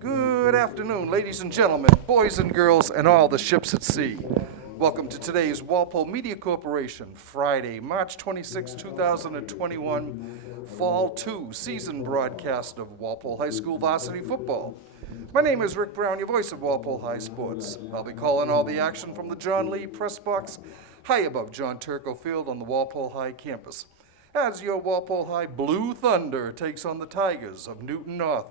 Good afternoon, ladies and gentlemen, boys and girls, and all the ships at sea. Welcome to today's Walpole Media Corporation, Friday, March 26, 2021, Fall 2 season broadcast of Walpole High School varsity football. My name is Rick Brown, your voice of Walpole High Sports. I'll be calling all the action from the John Lee Press Box, high above John Turco Field on the Walpole High campus, as your Walpole High Blue Thunder takes on the Tigers of Newton North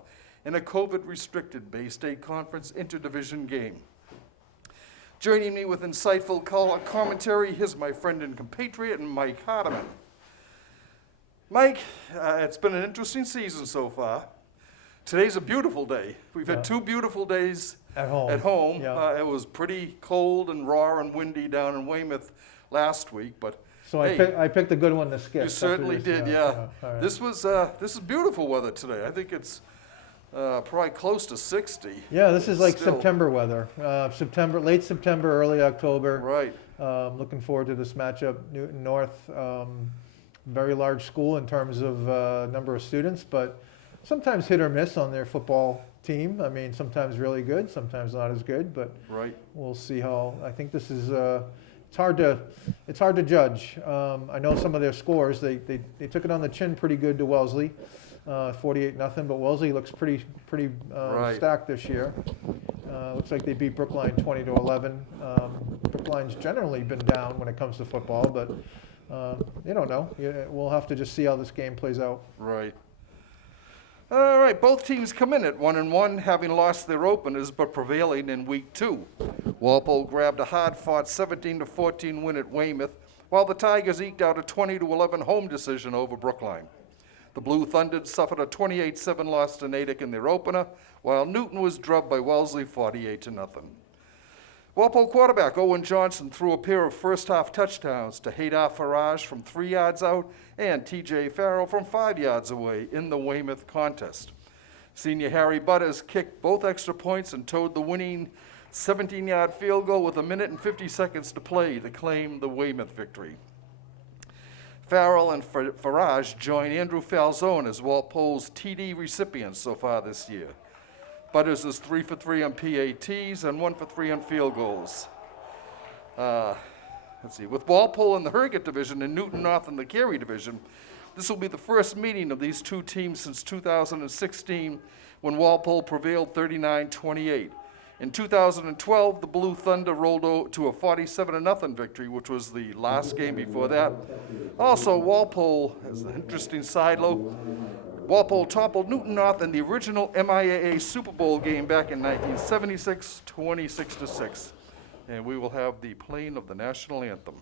in a COVID-restricted Bay State Conference interdivision game. Joining me with insightful commentary, here's my friend and compatriot, Mike Hardiman. Mike, it's been an interesting season so far. Today's a beautiful day. We've had 2 beautiful days At home. It was pretty cold and raw and windy down in Weymouth last week, but So hey, I picked a good one to skip. you certainly did, yeah. All right. This is beautiful weather today. I think it's probably close to 60. Yeah, this is like Still. September weather. Late September, early October. Right. Looking forward to this matchup. Newton North, very large school in terms of number of students, but sometimes hit or miss on their football team. I mean, sometimes really good, sometimes not as good, but Right. we'll see how. I think this is. It's hard to judge. I know some of their scores. They took it on the chin pretty good to Wellesley, 48-0. But Wellesley looks pretty Right. stacked this year. Looks like they beat Brookline 20-11. Brookline's generally been down when it comes to football, but you don't know. We'll have to just see how this game plays out. Right. All right, both teams come in at 1-1, having lost their openers but prevailing in week 2. Walpole grabbed a hard-fought 17-14 win at Weymouth, while the Tigers eked out a 20-11 home decision over Brookline. The Blue Thunder suffered a 28-7 loss to Natick in their opener, while Newton was drubbed by Wellesley 48-0. Walpole quarterback Owen Johnson threw a pair of first-half touchdowns to Haydar Faraj from 3 yards out and T.J. Farrell from 5 yards away in the Weymouth contest. Senior Harry Butters kicked both extra points and towed the winning 17-yard field goal with 1 minute and 50 seconds to play to claim the Weymouth victory. Farrell and Faraj join Andrew Falzone as Walpole's TD recipients so far this year. Butters is 3 for 3 on PATs and 1 for 3 on field goals. With Walpole in the Herget division and Newton North in the Cary division, this will be the first meeting of these 2 teams since 2016 when Walpole prevailed 39-28. In 2012, the Blue Thunder rolled to a 47-0 victory, which was the last game before that. Also, Walpole, as an interesting side note, Walpole toppled Newton North in the original MIAA Super Bowl game back in 1976, 26-6. And we will have the playing of the national anthem.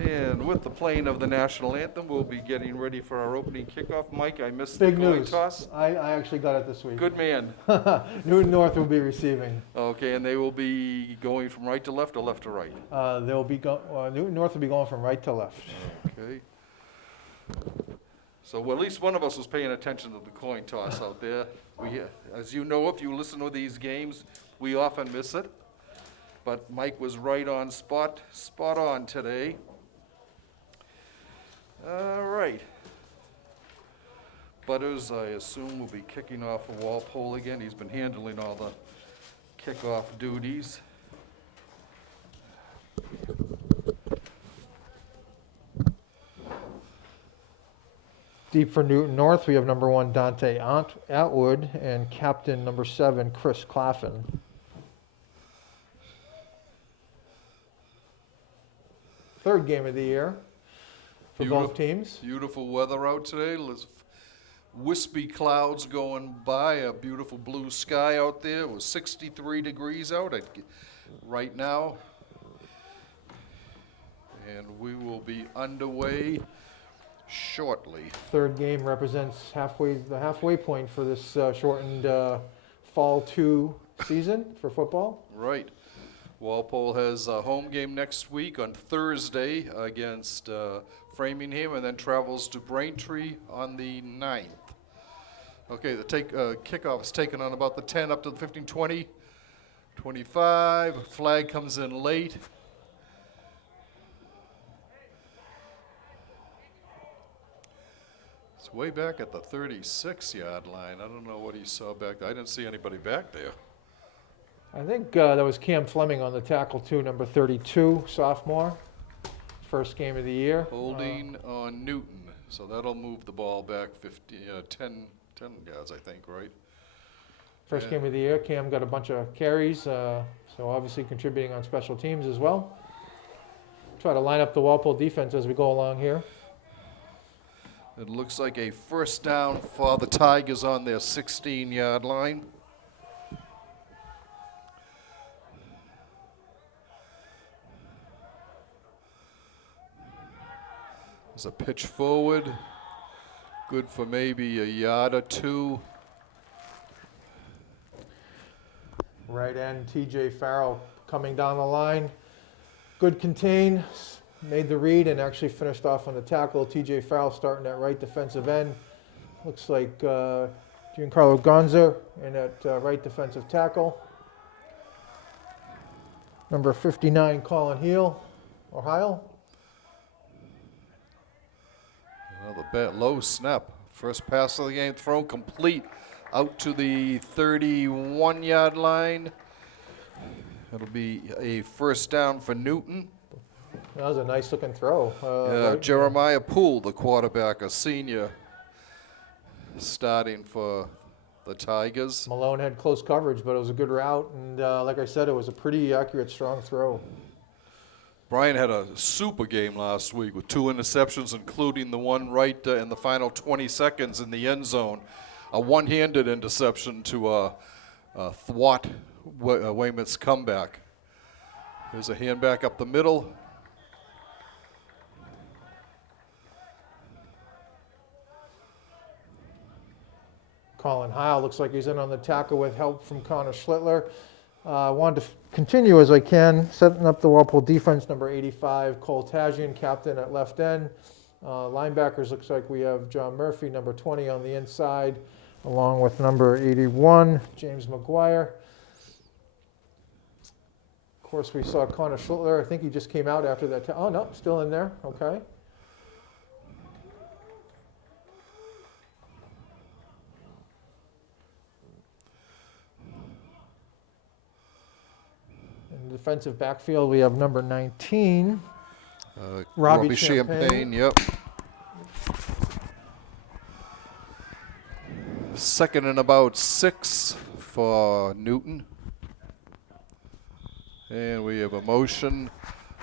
And with the playing of the national anthem, we'll be getting ready for our opening kickoff. Mike, I missed Big the coin news. toss. I actually got it this week. Good man. Newton North will be receiving. Okay, and they will be going from right to left or left to right? Newton North will be going from right to left. Okay. So well, at least one of us was paying attention to the coin toss out there. As you know, if you listen to these games, we often miss it. But Mike was right on spot on today. All right. But Letters, I assume, will be kicking off for Walpole again. He's been handling all the kickoff duties. Deep for Newton North, we have number 1 Dante Atwood and captain number 7 Chris Claffin. Third game of the year for both teams. Beautiful weather out today. There's wispy clouds going by, a beautiful blue sky out there. It was 63 degrees out right now. And we will be underway shortly. Third game represents the halfway point for this shortened Fall 2 season for football. Right. Walpole has a home game next week on Thursday against Framingham, and then travels to Braintree on the 9th. Okay, the kickoff is taken on about the 10 up to the 15, 20, 25. Flag comes in late. It's way back at the 36-yard line. I don't know what he saw back there. I didn't see anybody back there. I think that was Cam Fleming on the tackle too, number 32, sophomore. First game of the year. Holding on Newton. So that'll move the ball back 10 yards, I think, right? First game of the year. Cam got a bunch of carries, so obviously contributing on special teams as well. Try to line up the Walpole defense as we go along here. It looks like a first down for the Tigers on their 16-yard line. There's a pitch forward. Good for maybe a yard or two. Right end, TJ Farrell coming down the line. Good contain, made the read and actually finished off on the tackle. TJ Farrell starting at right defensive end. Looks like Giancarlo Gonza in at right defensive tackle. Number 59, Colin Heel, Ohio. Another low snap. First pass of the game thrown complete out to the 31-yard line. It'll be a first down for Newton. That was a nice looking throw. Right, Jeremiah Poole, the quarterback, a senior, starting for the Tigers. Malone had close coverage, but it was a good route. And like I said, it was a pretty accurate, strong throw. Brian had a super game last week with 2 interceptions, including the one right in the final 20 seconds in the end zone. A one-handed interception to thwart Weymouth's comeback. There's a handback up the middle. Colin Heil looks like he's in on the tackle with help from Connor Schlittler. Wanted to continue as I can, setting up the Walpole defense, number 85, Cole Tajian, captain at left end. Linebackers, looks like we have John Murphy, number 20 on the inside, along with number 81, James McGuire. Of course, we saw Connor Schlittler. I think he just came out after that. Oh, no, still in there. Okay. In the defensive backfield, we have number 19, Robbie Champagne. Yep. Second and about 6 for Newton. And we have a motion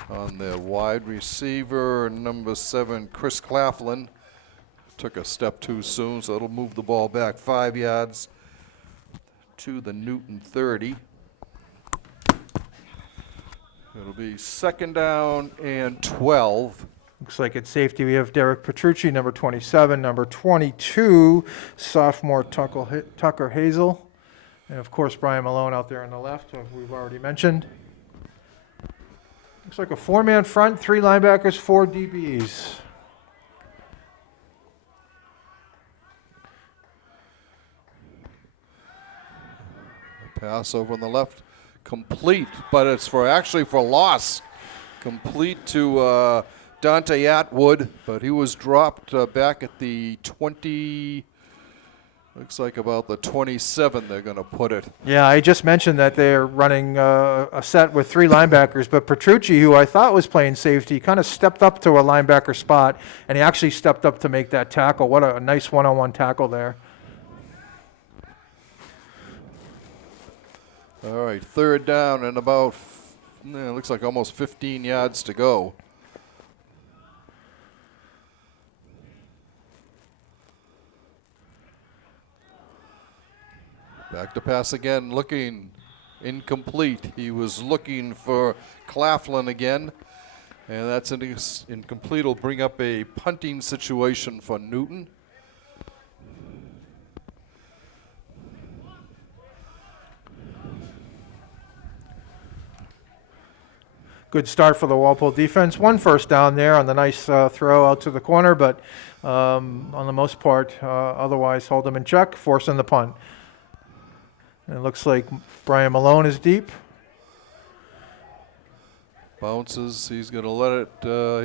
on the wide receiver, number 7, Chris Claflin. Took a step too soon, so it'll move the ball back 5 yards to the Newton 30. It'll be second down and 12. Looks like at safety we have Derek Petrucci, number 27, number 22, sophomore Tucker Hazel, and of course Brian Malone out there on the left, who we've already mentioned. Looks like a 4-man front, 3 linebackers, 4 DBs. Pass over on the left, complete, but it's actually for loss. Complete to Dante Atwood, but he was dropped back at the 20, Looks like about the 27 they're going to put it. Yeah, I just mentioned that they're running a set with 3 linebackers, but Petrucci, who I thought was playing safety, kind of stepped up to a linebacker spot, and he actually stepped up to make that tackle. What a nice one-on-one tackle there. All right, third down and about, looks like almost 15 yards to go. Back to pass again, looking incomplete. He was looking for Claflin again, and that's incomplete. Will bring up a punting situation for Newton. Good start for the Walpole defense. 1 first down there on the nice throw out to the corner, but on the most part, otherwise hold them in check, forcing the punt. And it looks like Brian Malone is deep. Bounces. He's going to let it.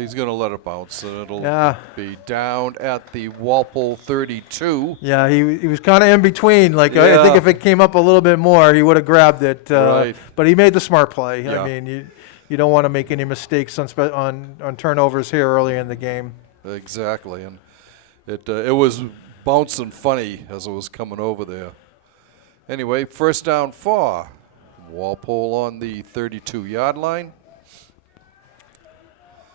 He's going to let it bounce, and it'll be down at the Walpole 32. Yeah, he was kind of in between. Like Yeah. I think if it came up a little bit more, he would have grabbed it. Right. But he made the smart play. Yeah. I mean, you don't want to make any mistakes on turnovers here early in the game. Exactly, and it was bouncing funny as it was coming over there. Anyway, first down 4. Walpole on the 32-yard line.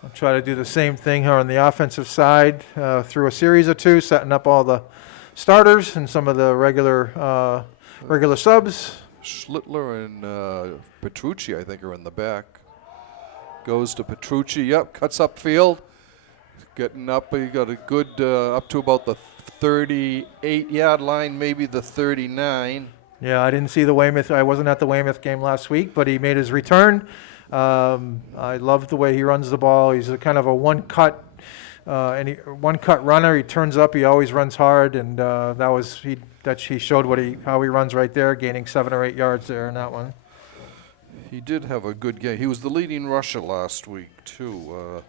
I'll try to do the same thing here on the offensive side through a series of 2, setting up all the starters and some of the regular subs. Schlittler and Petrucci, I think, are in the back. Goes to Petrucci. Yep, cuts upfield. Getting up. He got a good up to about the 38-yard line, maybe the 39. Yeah, I didn't see the Weymouth. I wasn't at the Weymouth game last week, but he made his return. I love the way he runs the ball. He's a kind of a one-cut runner. He turns up. He always runs hard, and he showed how he runs right there, gaining 7 or 8 yards there in that one. He did have a good game. He was the leading rusher last week too.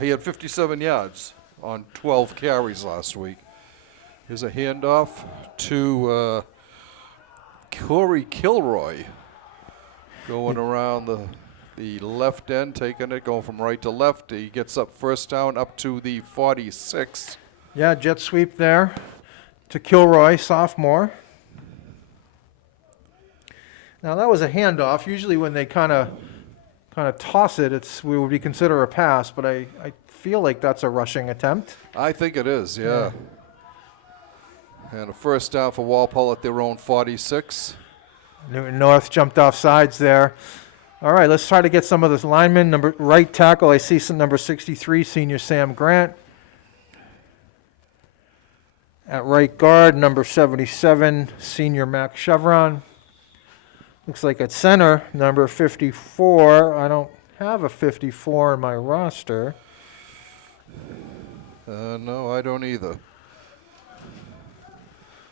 He had 57 yards on 12 carries last week. Here's a handoff to Corey Kilroy. Going around the left end, taking it, going from right to left. He gets up first down up to the 46. Yeah, jet sweep there to Kilroy, sophomore. Now that was a handoff. Usually when they kind of toss it, we would be considered a pass, but I feel like that's a rushing attempt. I think it is, yeah. And a first down for Walpole at their own 46. Newton North jumped off sides there. All right, let's try to get some of this linemen. Right tackle, I see some number 63, senior Sam Grant. At right guard, number 77, senior Mac Chevron. Looks like at center, number 54. I don't have a 54 in my roster. No, I don't either.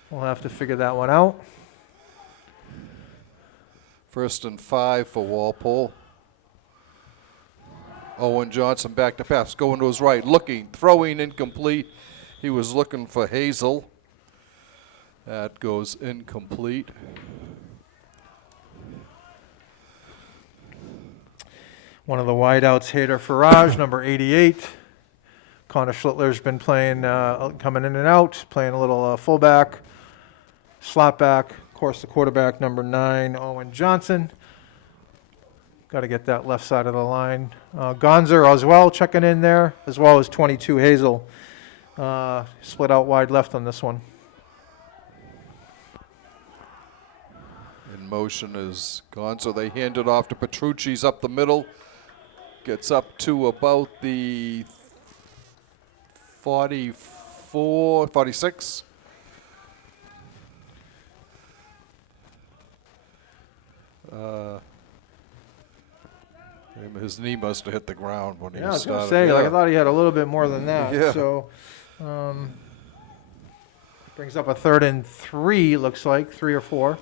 We'll have to figure that one out. First and 5 for Walpole. Owen Johnson back to pass, going to his right, looking, throwing incomplete. He was looking for Hazel. That goes incomplete. One of the wideouts, Hader Farage, number 88. Connor Schlittler's been playing, coming in and out, playing a little fullback, slot back. Of course, the quarterback, number 9, Owen Johnson. Got to get that left side of the line. Gonzer as well, checking in there, as well as 22 Hazel. Split out wide left on this one. In motion is Gonzo. They hand it off to Petrucci's up the middle. Gets up to about the 44, 46. His knee must have hit the ground when he Yeah, I was started. going to say, I thought he had a little bit more than that. Yeah. So brings up a 3rd and 3, looks like, 3 or 4.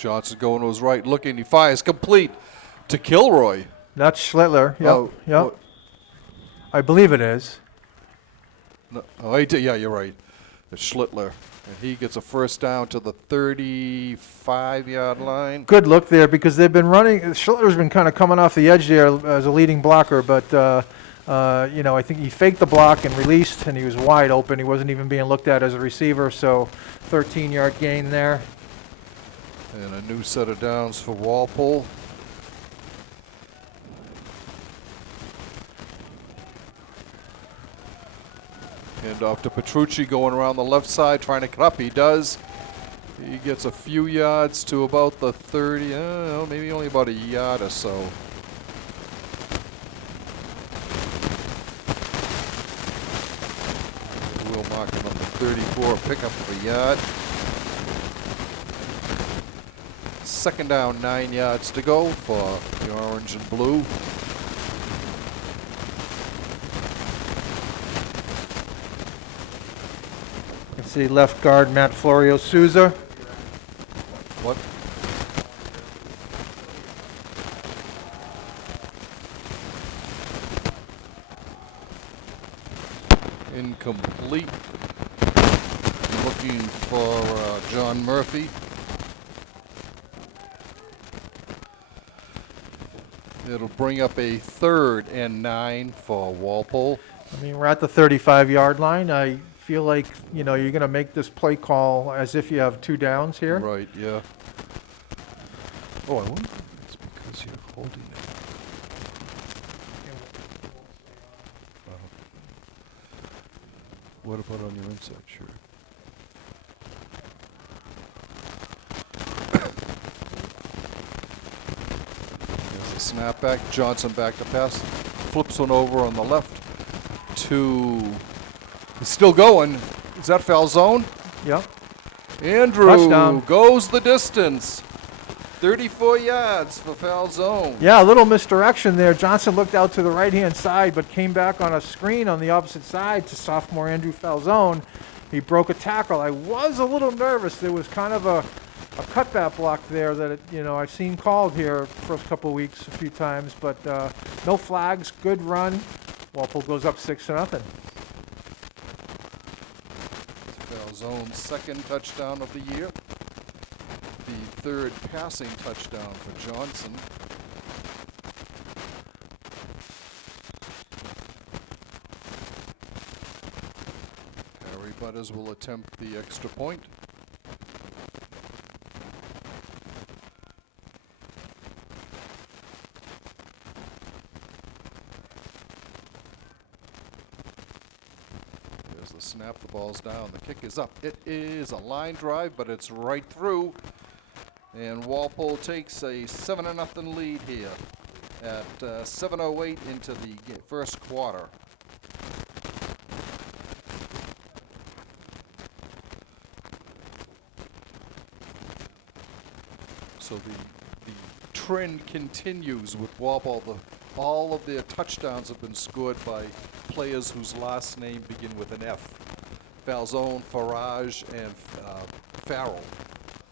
Johnson going to his right, looking. He fires complete to Kilroy. That's Schlittler. Yep. Oh, Yep. what- I believe it is. No, oh, he did. Yeah, you're right. It's Schlittler. And he gets a first down to the 35-yard line. Good look there because they've been running. Schlittler's been kind of coming off the edge there as a leading blocker, but you know, I think he faked the block and released, and he was wide open. He wasn't even being looked at as a receiver, so 13-yard gain there. And a new set of downs for Walpole. Hand off to Petrucci going around the left side, trying to cut up. He does. He gets a few yards to about the 30, maybe only about a yard or so. We'll mark him on the 34, pick up a yard. Second down, 9 yards to go for the orange and blue. You can see left guard Matt Florio Souza. What? Incomplete. Looking for John Murphy. It'll bring up a 3rd and 9 for Walpole. I mean, we're at the 35-yard line. I feel like, you know, you're going to make this play call as if you have 2 downs here. Right, yeah. Oh, I wonder if it's because you're holding it. What about on your inside shirt? There's the snapback. Johnson back to pass. Flips one over on the left to... He's still going. Is that Falzone? Yep. Andrew Touchdown. goes the distance. 34 yards for Falzone. Yeah, a little misdirection there. Johnson looked out to the right-hand side, but came back on a screen on the opposite side to sophomore Andrew Falzone. He broke a tackle. I was a little nervous. There was kind of a cutback block there that, you know, I've seen called here first couple of weeks a few times, but no flags, good run. Walpole goes up 6-0. Falzone's second touchdown of the year. The 3rd passing touchdown for Johnson. Harry Butters will attempt the extra point. There's the snap, the ball's down, the kick is up. It is a line drive, but it's right through. And Walpole takes a 7-0 lead here at 7:08 into the first quarter. So the trend continues with Walpole. All of their touchdowns have been scored by players whose last name begin with an F. Falzone, Farage, and Farrell.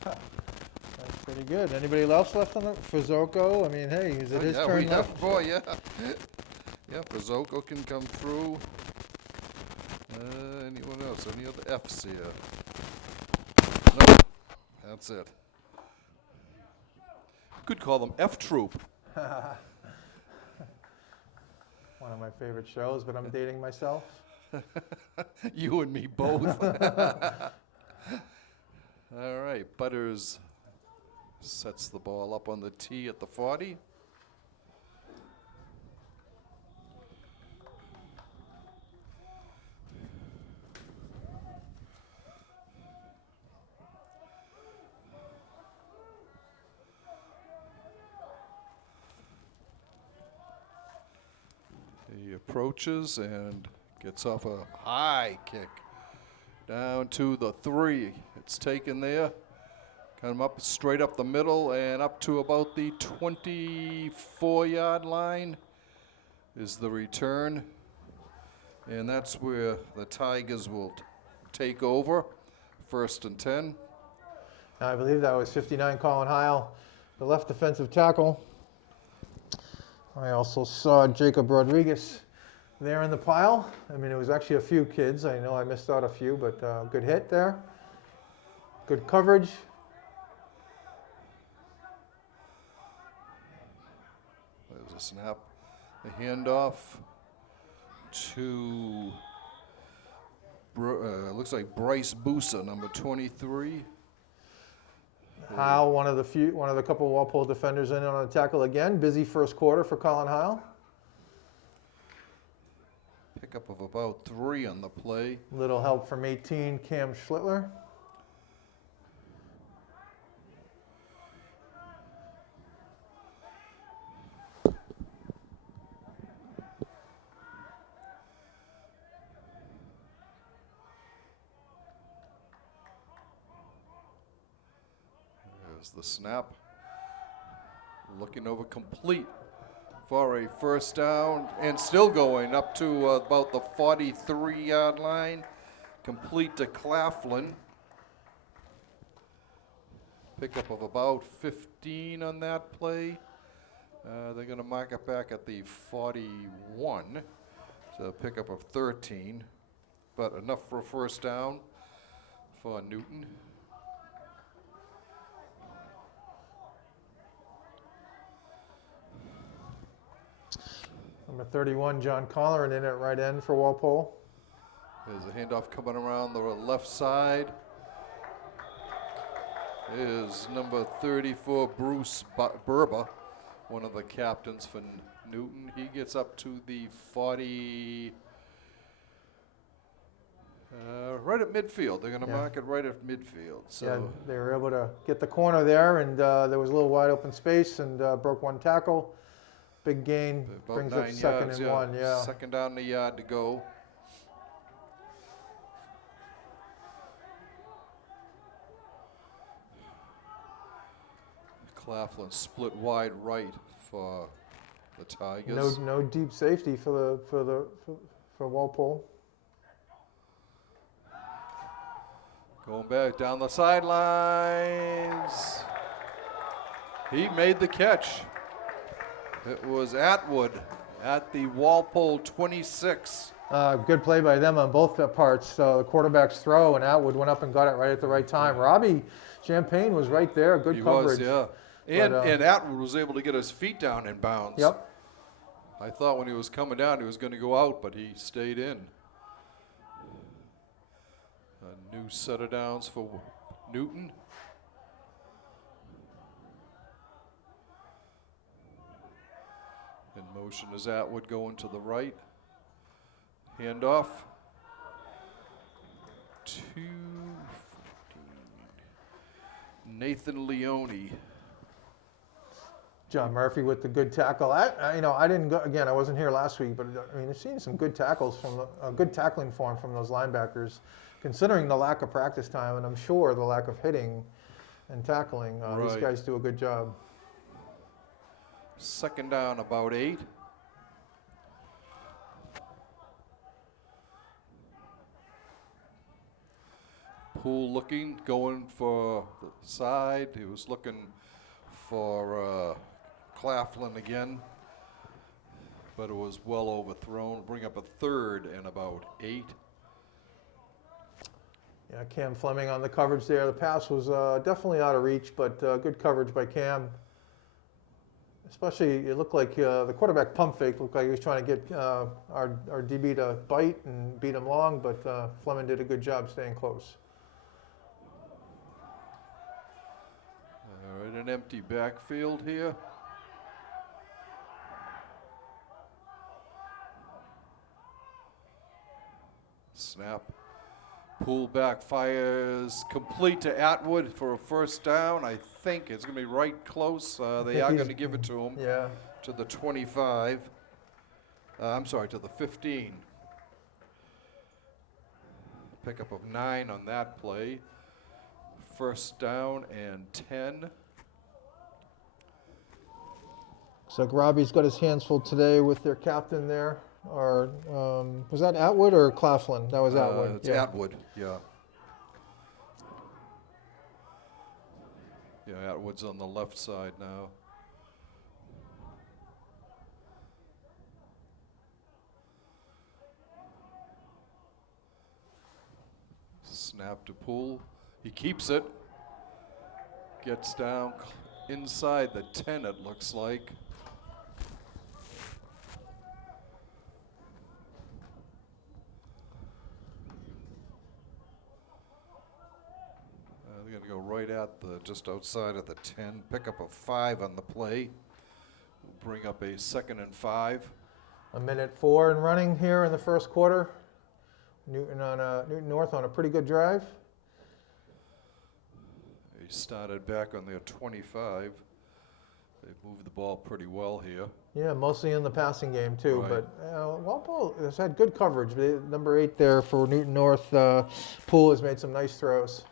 That's pretty good. Anybody else left on the Fazoko? I mean, hey, is it his turn we left? have four, yeah. Yeah, Fazoko can come through. Anyone else? Any other Fs here? No, that's it. Could call them F Troop. One of my favorite shows, but I'm dating myself. You and me both. All right, Butters sets the ball up on the tee at the 40. He approaches and gets off a high kick down to the 3. It's taken there. Come up straight up the middle and up to about the 24-yard line is the return. And that's where the Tigers will take over. 1st and 10. I believe that was 59 Colin Heil, the left defensive tackle. I also saw Jacob Rodriguez there in the pile. I mean, it was actually a few kids. I know I missed out a few, but good hit there. Good coverage. There's a snap. The handoff to, looks like Bryce Busa, number 23. Heil, one of the couple Walpole defenders in on the tackle again. Busy first quarter for Colin Heil. Pickup of about 3 on the play. Little help from 18, Cam Schlittler. There's the snap. Looking over complete for a first down, and still going up to about the 43-yard line. Complete to Claflin. Pickup of about 15 on that play. They're going to mark it back at the 41. So pickup of 13, but enough for a first down for Newton. Number 31, John Colleran in at right end for Walpole. There's a handoff coming around the left side. Is number 34, Bruce Burba, one of the captains for Newton. He gets up to the 40, right at midfield. They're going to mark it right at midfield. So Yeah, they were able to get the corner there, and there was a little wide open space, and broke one tackle. Big gain, about brings 9 up second yards, and 1, yeah. Second down the yard to go. Claflin split wide right for the Tigers. No deep safety for Walpole. Going back down the sidelines. He made the catch. It was Atwood at the Walpole 26. Good play by them on both parts. The quarterback's throw, and Atwood went up and got it right at the right time. Robbie Champagne was right there. Good coverage. He was, yeah. And Atwood was able to get his feet down in bounds. Yep. I thought when he was coming down, he was going to go out, but he stayed in. A new set of downs for Newton. In motion is Atwood going to the right. Handoff to Nathan Leone. John Murphy with the good tackle. I didn't go again. I wasn't here last week, but I mean, I've seen some good tackles from good tackling form from those linebackers, considering the lack of practice time, and I'm sure the lack of hitting and tackling. These Right. guys do a good job. Second down, about 8. Poole looking, going for the side. He was looking for Claflin again, but it was well overthrown. Bring up a third and about 8. Yeah, Cam Fleming on the coverage there. The pass was definitely out of reach, but good coverage by Cam. Especially, it looked like the quarterback pump fake looked like he was trying to get our DB to bite and beat him long, but Fleming did a good job staying close. All right, an empty backfield here. Snap. Poole back fires complete to Atwood for a first down. I think it's going to be right close. They are going to give it to him. Yeah. To the 25. I'm sorry, to the 15. Pickup of 9 on that play. First down and 10. Looks like Robbie's got his hands full today with their captain there. Or was that Atwood or Claflin? That was Atwood. It's Atwood, yeah. Yeah, Atwood's on the left side now. Snap to Poole. He keeps it. Gets down inside the 10, it looks like. They're going to go right at the, just outside of the 10. Pick up a 5 on the play. We'll bring up a 2nd and 5. 1:04 and running here in the first quarter. Newton North on a pretty good drive. They started back on their 25. They've moved the ball pretty well here. Yeah, mostly in the passing game too. Right. But Walpole has had good coverage. Number 8 there for Newton North. Poole has made some nice throws.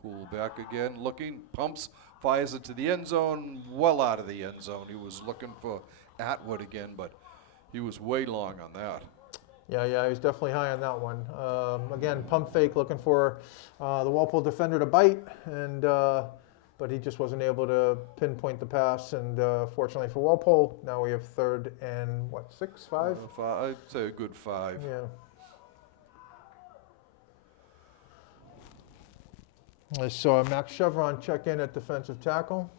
Poole back again, looking, pumps, fires it to the end zone, well out of the end zone. He was looking for Atwood again, but he was way long on that. Yeah, he was definitely high on that one. Again, pump fake, looking for the Walpole defender to bite, and but he just wasn't able to pinpoint the pass. And fortunately for Walpole, now we have 3rd and 6, 5? I'd say a good 5. Yeah. I saw Max Chevron check in at defensive tackle.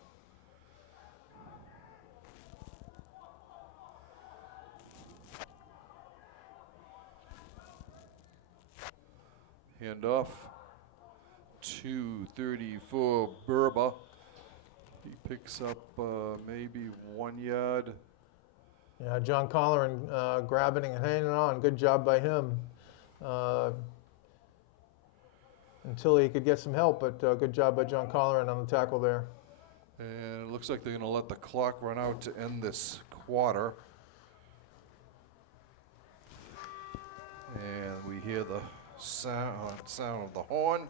Handoff to 34 Burba. He picks up maybe 1 yard. Yeah, John Colleran grabbing and hanging on. Good job by him. Until he could get some help, but good job by John Colleran on the tackle there. And it looks like they're going to let the clock run out to end this quarter. And we hear the sound of the horn.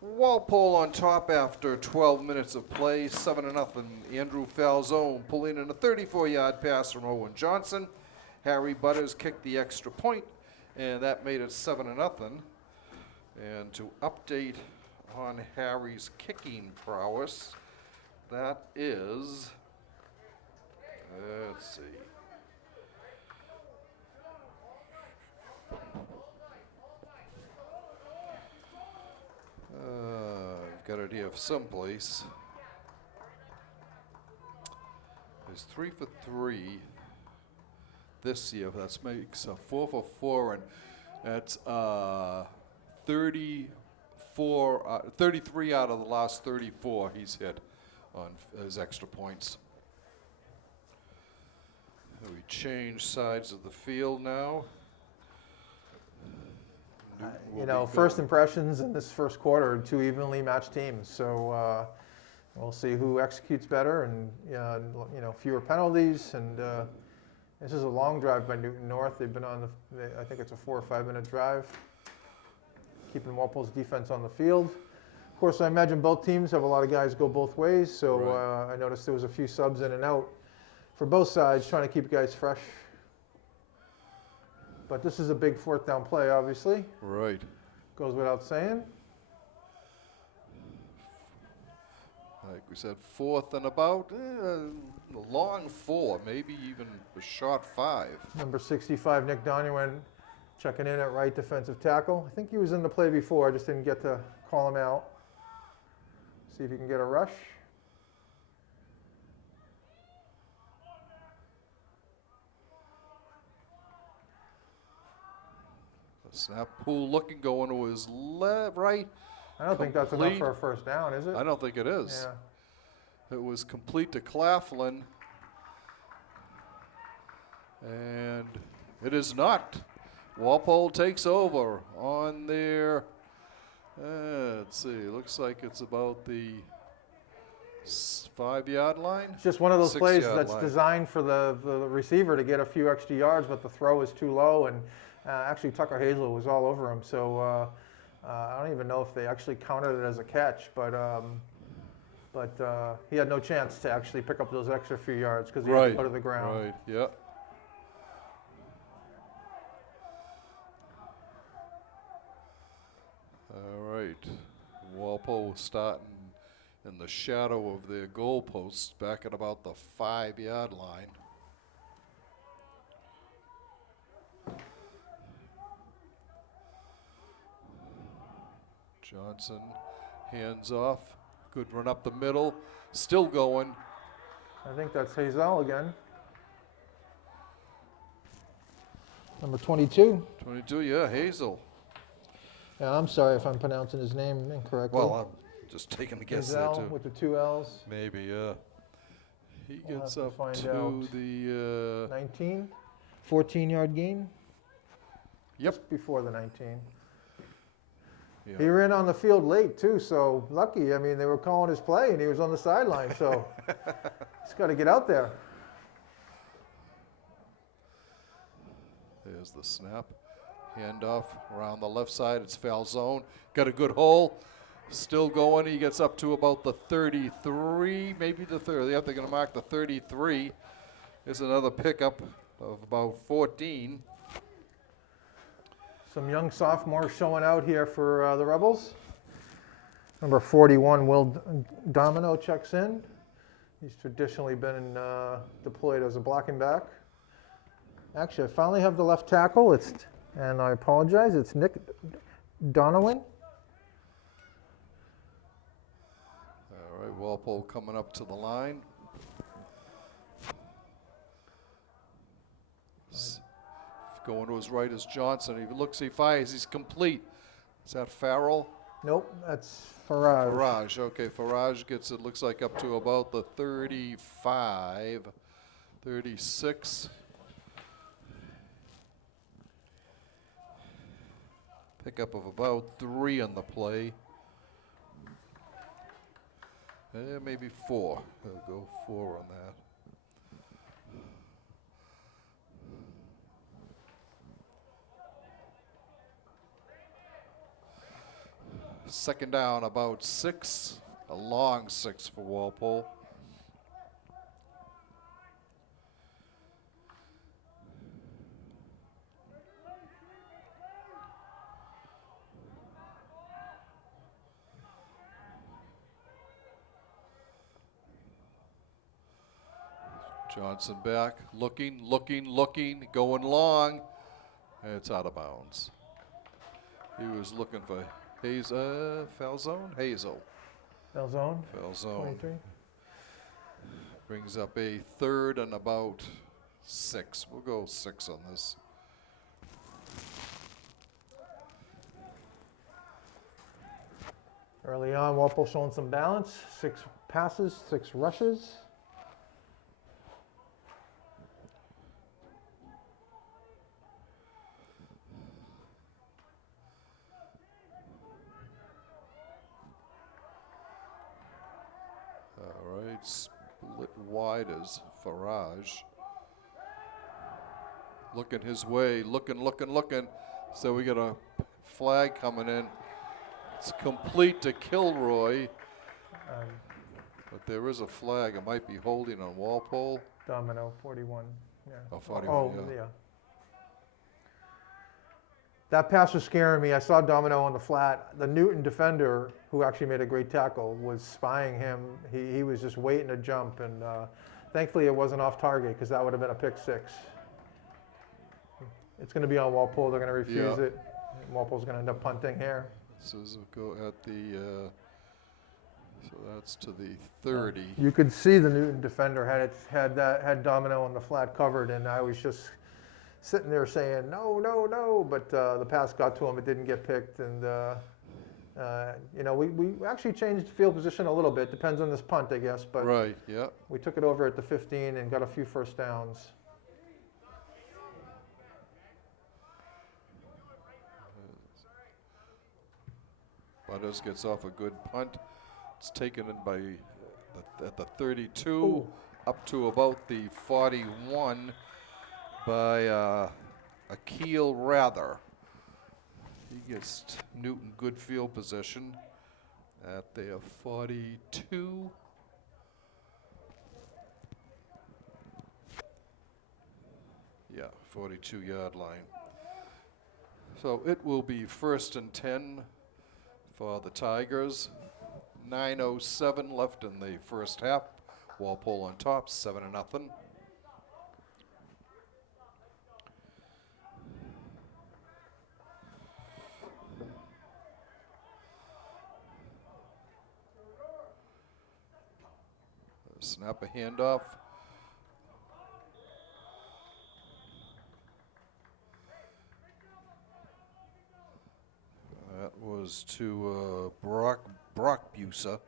Walpole on top after 12 minutes of play, 7-0. Andrew Falzone pulling in a 34-yard pass from Owen Johnson. Harry Butters kicked the extra point, and that made it 7-0. And to update on Harry's kicking prowess, that is, let's see. I've got it here someplace. He's 3 for 3 this year. That makes a 4 for 4, and that's 33 out of the last 34 he's hit on his extra points. We change sides of the field now. First impressions in this first quarter are 2 evenly matched teams. So we'll see who executes better, and fewer penalties. And this is a long drive by Newton North. They've been on I think it's a 4 or 5 minute drive, keeping Walpole's defense on the field. Of course, I imagine both teams have a lot of guys go both ways. So Right. I noticed there was a few subs in and out for both sides, trying to keep guys fresh. But this is a big 4th down play, obviously. Right. Goes without saying. Like we said, 4th and about, a long 4, maybe even a short 5. Number 65, Nick Donovan, checking in at right defensive tackle. I think he was in the play before. I just didn't get to call him out. See if he can get a rush. Snap Poole looking, going to his right. I don't think that's enough for a first down, is it? I don't think it is. Yeah. It was complete to Claflin. And it is not. Walpole takes over on their, let's see, looks like it's about the 5-yard line. It's just one of those plays 6-yard that's line. designed for the receiver to get a few extra yards, but the throw is too low. And actually, Tucker Hazel was all over him. So I don't even know if they actually counted it as a catch, but he had no chance to actually pick up those extra few yards because he had to go to the ground. Right, yeah. Walpole starting in the shadow of their goalposts back at about the 5-yard line. Johnson, hands off. Good run up the middle. Still going. I think that's Hazel again. Number 22. 22, yeah, Hazel. Yeah, I'm sorry if I'm pronouncing his name incorrectly. Well, I'm just taking a guess there, Hazel too. with the 2 L's. Maybe, yeah. He We'll gets have to up find to out. the, 19. 14-yard gain. yep. Just before the 19. Yeah. He ran on the field late, too, so lucky. I mean, they were calling his play, and he was on the sideline, so he's got to get out there. There's the snap. Handoff around the left side. It's foul zone. Got a good hole. Still going. He gets up to about the 33, maybe the 30. Yep, they're going to mark the 33. There's another pickup of about 14. Some young sophomores showing out here for the Rebels. Number 41, Will Domino checks in. He's traditionally been deployed as a blocking back. Actually, I finally have the left tackle. And I apologize, it's Nick Donovan. All right, Walpole coming up to the line. Going to his right is Johnson. He looks, he fires, he's complete. Is that Farrell? Nope, that's Farage. Farage, okay, Farage gets it, looks like up to about the 35, 36. Pickup of about 3 on the play. Maybe 4. They'll go 4 on that. Second down, about 6. A long 6 for Walpole. Johnson back, looking, going long. It's out of bounds. He was looking for foul zone? Hazel. Foul zone. Foul zone. 23. Brings up a 3rd and about 6. We'll go 6 on this. Early on, Walpole showing some balance. 6 passes, 6 rushes. All right, split wide as Farage. Looking his way, looking. So we got a flag coming in. It's complete to Kilroy, but there is a flag. It might be holding on Walpole. Domino, 41. Yeah. Oh, 41, Oh, yeah. yeah. That pass was scaring me. I saw Domino on the flat. The Newton defender, who actually made a great tackle, was spying him. He was just waiting to jump, and thankfully it wasn't off target because that would have been a pick 6. It's going to be on Walpole. They're going to refuse it. Walpole's going to end up punting here. This is go at the, so that's to the 30. You could see the Newton defender had Domino on the flat covered, and I was just sitting there saying no, but the pass got to him. It didn't get picked, and we actually changed field position a little bit. Depends on this punt, I guess, but Right, yeah. we took it over at the 15 and got a few first downs. Butters gets off a good punt. It's taken in by at the 32, Ooh. up to about the 41 by Akeel Rather. He gets Newton good field position at their 42. Yeah, 42-yard line. So it will be 1st and 10 for the Tigers. 9:07 left in the first half. Walpole on top, 7-0. Snap a handoff. That was to Brock Busa.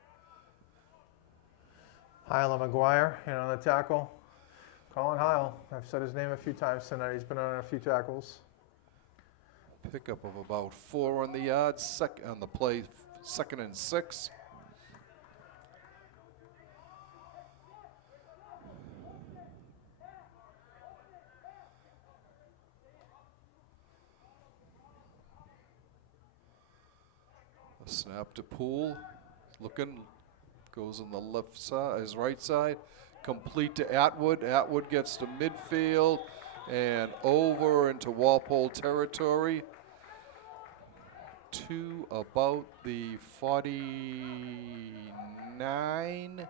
Heil McGuire, on the tackle. Colin Heil. I've said his name a few times tonight. He's been on a few tackles. Pickup of about 4 on the yard. On the play, 2nd and 6. A snap to Poole. Looking. Goes on the left side, his right side. Complete to Atwood. Atwood gets to midfield and over into Walpole territory to about the 49.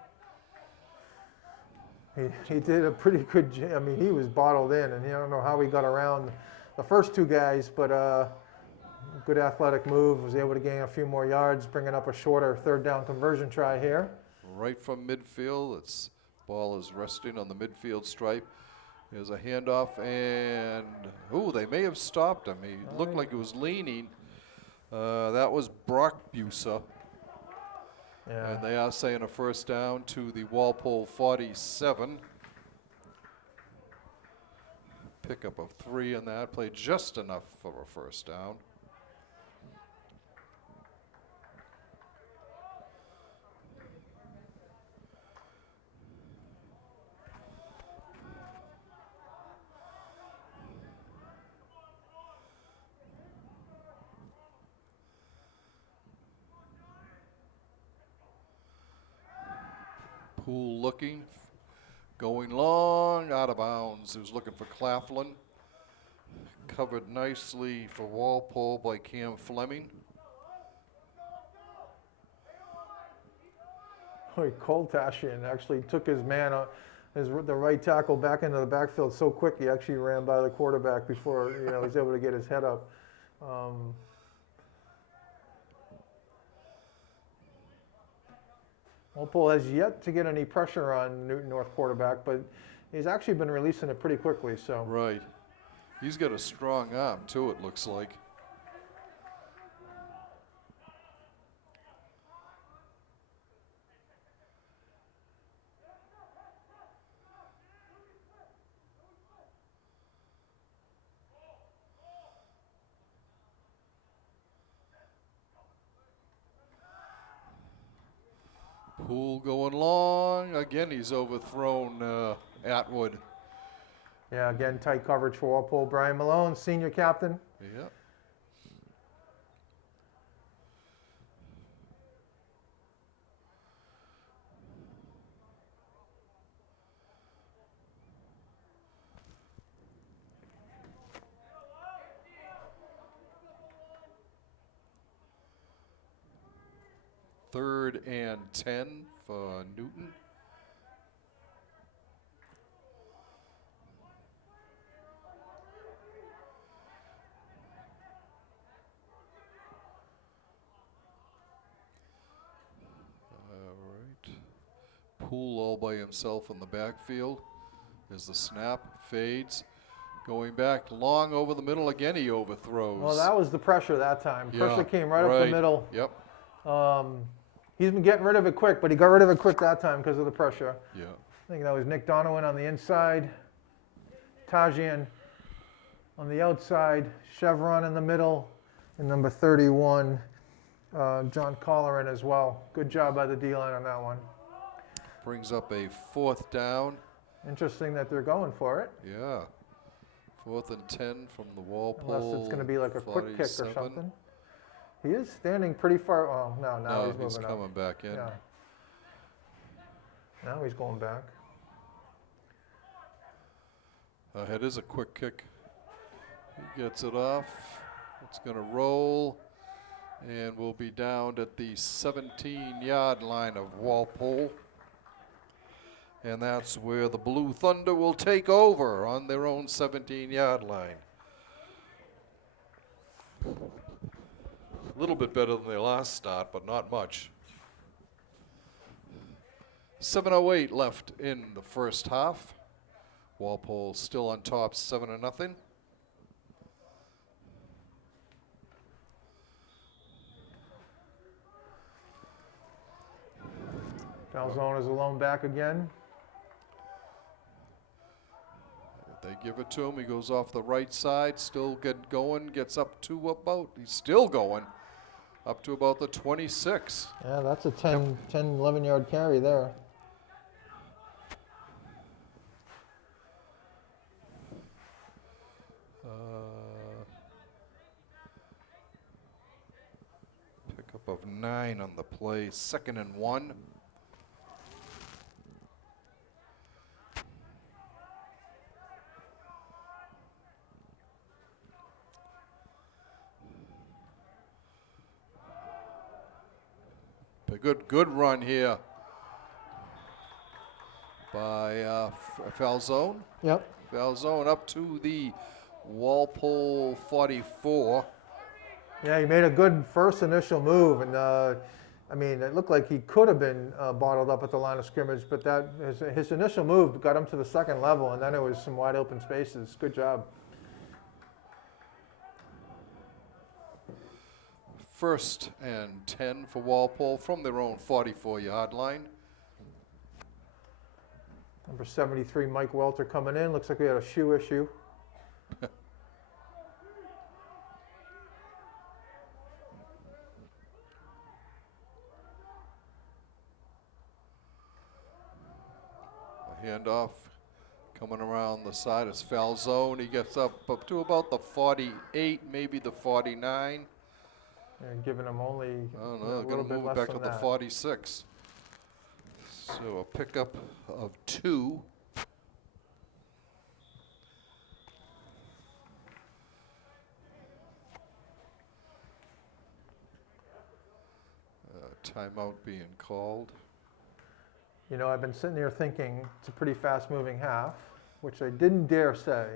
He did a pretty good job. I mean, he was bottled in, and I don't know how he got around the first two guys, but good athletic move. Was able to gain a few more yards, bringing up a shorter 3rd down conversion try here. Right from midfield. Its ball is resting on the midfield stripe. There's a handoff, and they may have stopped him. He looked like he was leaning. That was Brock Busa. Yeah. And they are saying a first down to the Walpole 47. Pickup of 3 on that. Played just enough for a first down. Poole looking, going long, out of bounds. He was looking for Claflin. Covered nicely for Walpole by Cam Fleming. Koltashian actually took his man, the right tackle back into the backfield so quick he actually ran by the quarterback before he was able to get his head up. Walpole has yet to get any pressure on Newton North quarterback, but he's actually been releasing it pretty quickly. So right, he's got a strong arm too. It looks like. Poole going long. Again, he's overthrown Atwood. Yeah, again, tight coverage for Walpole. Brian Malone, senior captain. Yeah. Third and 10 for Newton. All right. Poole all by himself in the backfield. As the snap fades. Going back long over the middle again, he overthrows. Well, that was the pressure that time. Yeah, Pressure came right up the middle. Yep. He's been getting rid of it quick, but he got rid of it quick that time because of the pressure. Yeah. I think that was Nick Donovan on the inside, Tajian on the outside, Chevron in the middle, and number 31, John Colleran as well. Good job by the D-line on that one. Brings up a 4th down. Interesting that they're going for it. Yeah. 4th and 10 from the Walpole. Unless it's going to be like a quick kick or 47. something. He is standing pretty far. Oh, no, now No, he's moving coming up. back in. Yeah. Now he's going back. It is a quick kick. He gets it off. It's going to roll. And we'll be down at the 17-yard line of Walpole. And that's where the Blue Thunder will take over on their own 17-yard line. A little bit better than their last start, but not much. 7:08 left in the first half. Walpole still on top, 7-0. Falzone is alone back again. They give it to him. He goes off the right side, still get going, gets up to about, he's still going, up to about the 26. Yeah, that's a 10, 11-yard carry there. Pickup of 9 on the play, 2nd and 1. A good run here by Falzone. Yep. Falzone up to the Walpole 44. Yeah, he made a good first initial move, and I mean, it looked like he could have been bottled up at the line of scrimmage, but that his initial move got him to the second level, and then it was some wide open spaces. Good job. 1st and 10 for Walpole from their own 44-yard line. Number 73, Mike Welter coming in. Looks like we had a shoe issue. A handoff coming around the side. It's Falzone. He gets up to about the 48, maybe the 49. And giving him only Oh a no, little going to bit move less back to than the that. 46. So a pickup of 2. Timeout being called. You know, I've been sitting here thinking it's a pretty fast-moving half, which I didn't dare say.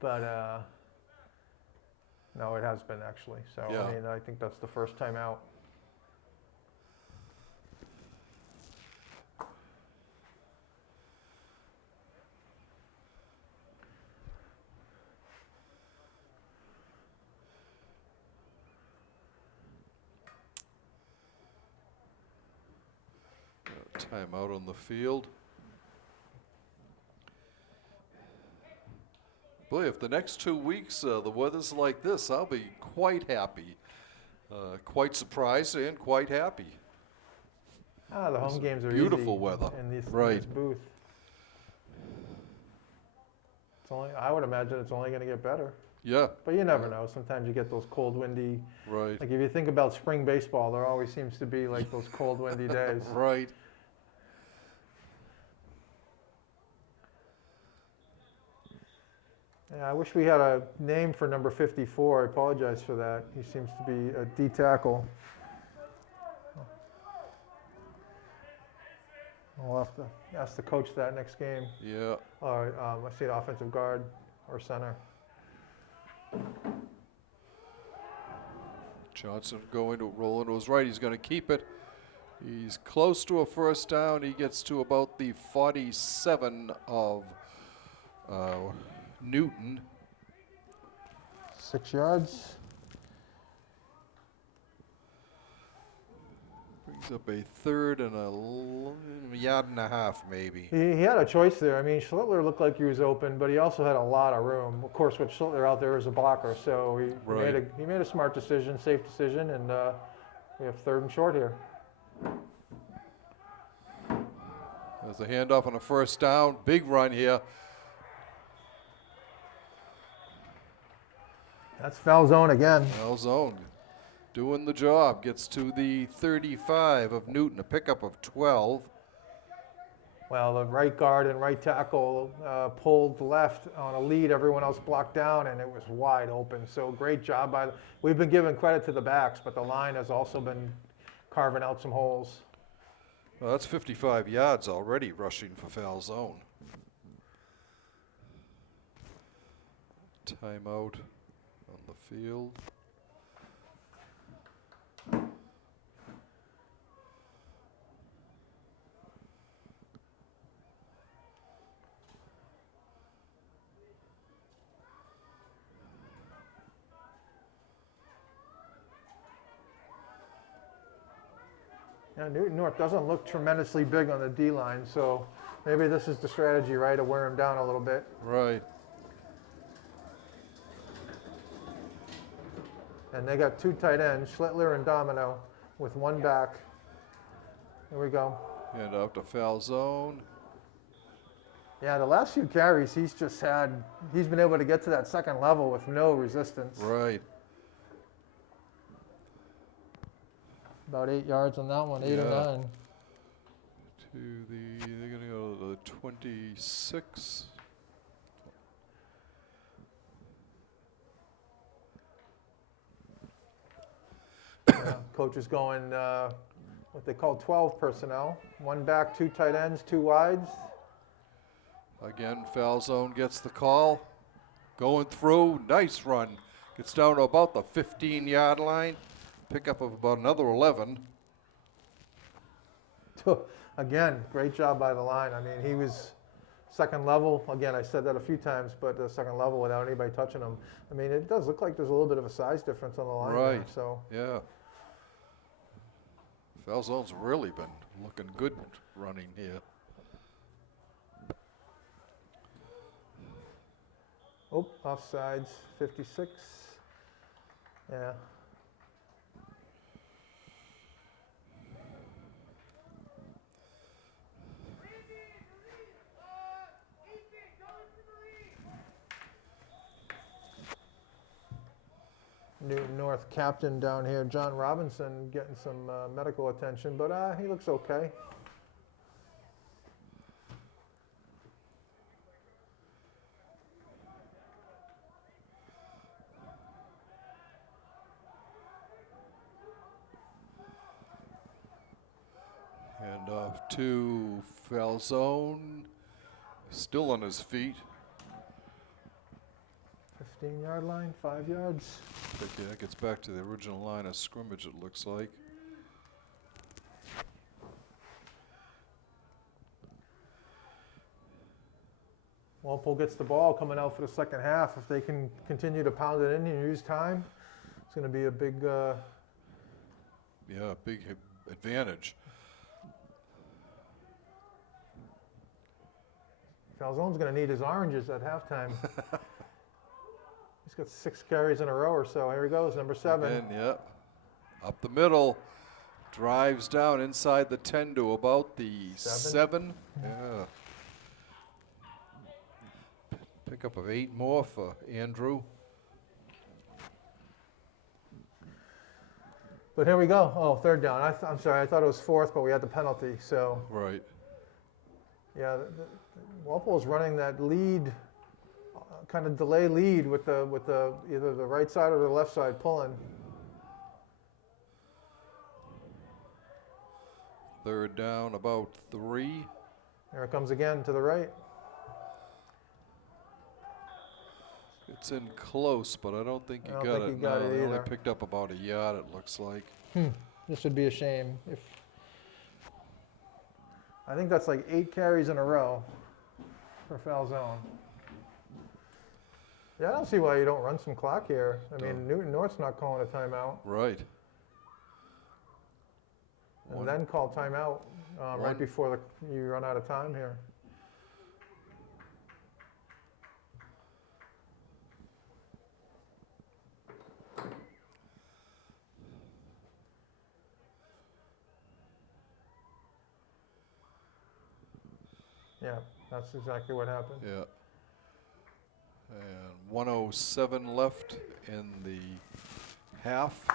But no, it has been actually. So Yeah. I mean, I think that's the first time out. Timeout on the field. Boy, if the next 2 weeks the weather's like this, I'll be quite happy. Quite surprised and quite happy. Ah, the home It's games are beautiful easy weather. in this Right. booth. It's only, I would imagine it's only going to get better. Yeah, But you never know. Sometimes you get those cold, windy. right, Like if you think about spring baseball, there always seems to be like those cold, windy days. right. Yeah, I wish we had a name for number 54. I apologize for that. He seems to be a D tackle. I'll have to ask the coach that next game. Yeah, Or I see an offensive guard or center. Johnson going to roll into his right. He's going to keep it. He's close to a first down. He gets to about the 47 of Newton. 6 yards. Brings up a 3rd and a yard and a half, maybe. He had a choice there. I mean, Schlittler looked like he was open, but he also had a lot of room. Of course, with Schlittler out there as a blocker, so Right. he made a smart decision, safe decision, and we have 3rd and short here. There's a handoff on a first down. Big run here. That's foul zone again. Well zone. Doing the job. Gets to the 35 of Newton. A pickup of 12. Well, the right guard and right tackle pulled left on a lead. Everyone else blocked down, and it was wide open. So great job by. We've been giving credit to the backs, but the line has also been carving out some holes. Well, that's 55 yards already rushing for foul zone. Timeout on the field. Yeah, Newton North doesn't look tremendously big on the D line, so maybe this is the strategy, right, to wear him down a little bit. Right. And they got two tight ends, Schlittler and Domino, with one back. Here we go. And out to foul zone. Yeah, the last few carries, he's been able to get to that second level with no resistance. Right. About 8 yards on that one, 8 or Yeah. 9. They're going to go to the 26. Coach is going what they call 12 personnel. One back, two tight ends, two wides. Again, foul zone gets the call. Going through, nice run. Gets down to about the 15-yard line. Pickup of about another 11. Again, great job by the line. I mean, he was second level. Again, I said that a few times, but second level without anybody touching him. I mean, it does look like there's a little bit of a size difference on the line. Right. There, so Yeah. Foul zone's really been looking good running here. oh, offsides, 56. Yeah. Newton North captain down here, John Robinson, getting some medical attention, but he looks okay. And off to foul zone. Still on his feet. 15-yard line, 5 yards. I think that gets back to the original line of scrimmage, it looks like. Walpole gets the ball coming out for the second half. If they can continue to pound it in and use time, it's going to be a big. Yeah, big advantage. Falzone's going to need his oranges at halftime. He's got 6 carries in a row or so. Here he goes, number 7. Again, yeah. Up the middle. Drives down inside the 10 to about the 7. Yeah. Pickup of 8 more for Andrew. But here we go. Oh, third down. I'm sorry. I thought it was 4th, but we had the penalty. So Right. yeah, Walpole's running that lead, kind of delay lead with the either the right side or the left side pulling. Third down, about 3. There it comes again to the right. It's in close, but I don't think he I don't got think it. he got No, it they only either. picked up about a yard, it looks like. This would be a shame if. I think that's like 8 carries in a row for Falzone. Yeah, I don't see why you don't run some clock here. I mean, Newton North's not calling a timeout, Right. and then call timeout One. right before you run out of time here. Yeah, that's exactly what happened. Yeah. And 1:07 left in the half.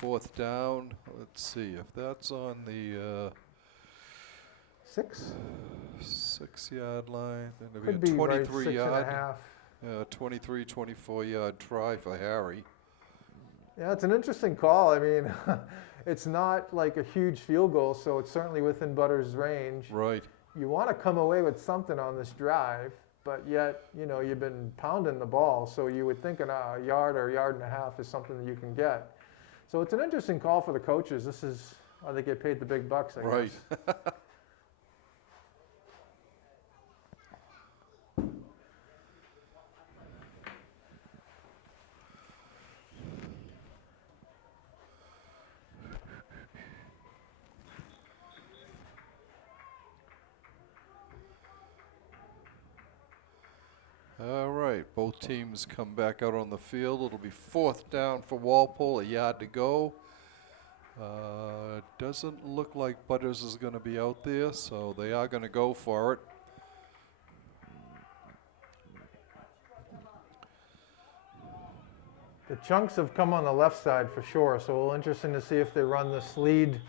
4th down. Let's see if that's on the 6? 6-yard line. Then there'll Could be a be right, 23 6 and a yard. half. 23, 24-yard try for Harry. Yeah, it's an interesting call. I mean, it's not like a huge field goal, so it's certainly within Butters' range. Right. You want to come away with something on this drive, but yet, you know, you've been pounding the ball, so you would think a yard or a yard and a half is something that you can get. So it's an interesting call for the coaches. This is how they get paid the big bucks, I Right. guess. All right, both teams come back out on the field. It'll be 4th down for Walpole, a yard to go. Doesn't look like Butters is going to be out there, so they are going to go for it. The chunks have come on the left side for sure, so it'll interesting to see if they run this lead.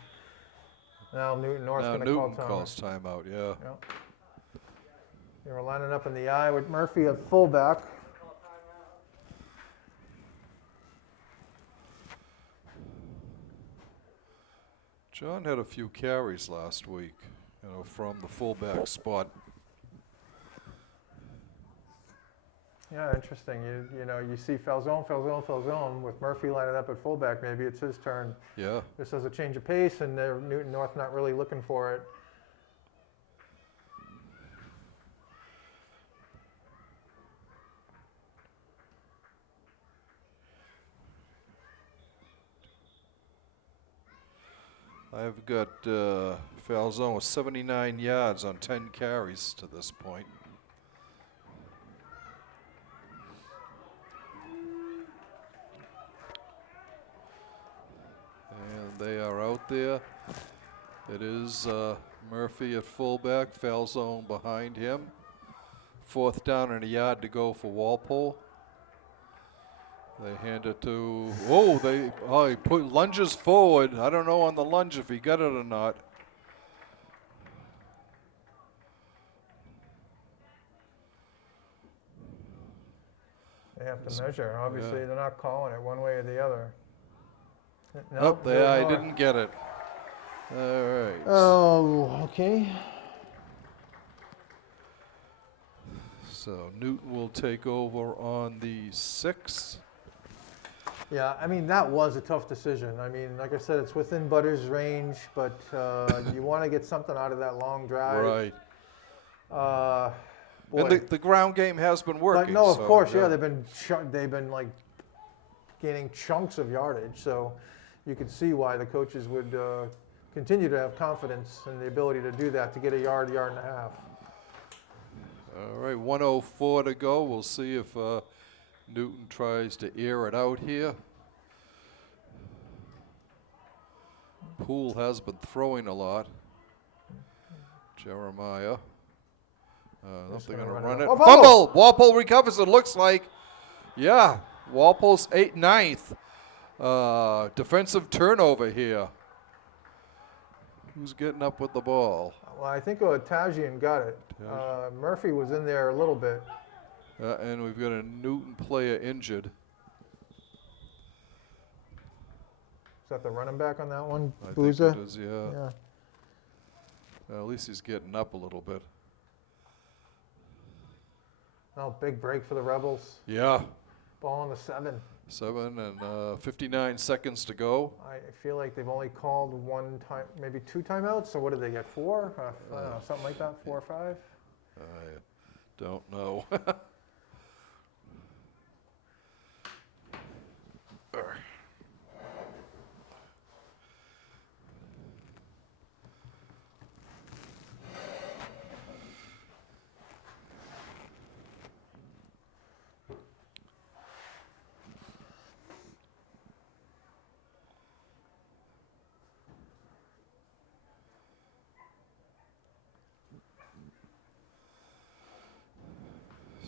Now Newton North's Now going to call Newton time. calls timeout, yeah. Yep. They were lining up in the eye with Murphy at fullback. John had a few carries last week, from the fullback spot. Yeah, interesting. You know, you see Falzone with Murphy lining up at fullback. Maybe it's his turn. Yeah. This has a change of pace, and Newton North not really looking for it. I've got Falzone with 79 yards on 10 carries to this point. And they are out there. It is Murphy at fullback, Falzone behind him. 4th down and a yard to go for Walpole. They hand it to, he put lunges forward. I don't know on the lunge if he got it or not. They have to measure. Obviously, yeah. they're not calling it one way or the other. Oh, Newton I North. didn't get it. All right. Oh, okay. So Newton will take over on the 6. Yeah, I mean, that was a tough decision. I mean, like I said, it's within Butters' range, but you want to get something out of that long drive. Right. Boy. And the ground game has been working. But no, of so, course, yeah, they've been like gaining chunks of yardage, so you could see why the coaches would continue to have confidence in the ability to do that, to get a yard, yard and a half. All right, 1:04 to go. We'll see if Newton tries to air it out here. Poole has been throwing a lot. Jeremiah. They're going to run it. Oh, Fumble! Walpole recovers, it looks like. Yeah, Walpole's 9th. Defensive turnover here. Who's getting up with the ball? Well, I think Tajian got it. Murphy was in there a little bit. And we've got a Newton player injured. Is that the running back on that one? I Booza? think it is, yeah. At least he's getting up a little bit. Oh, big break for the Rebels. Yeah. Ball on the 7. 7 and 59 seconds to go. I feel like they've only called one time, maybe 2 timeouts. So what did they get? 4? I don't know, something like that. 4 or 5. I don't know.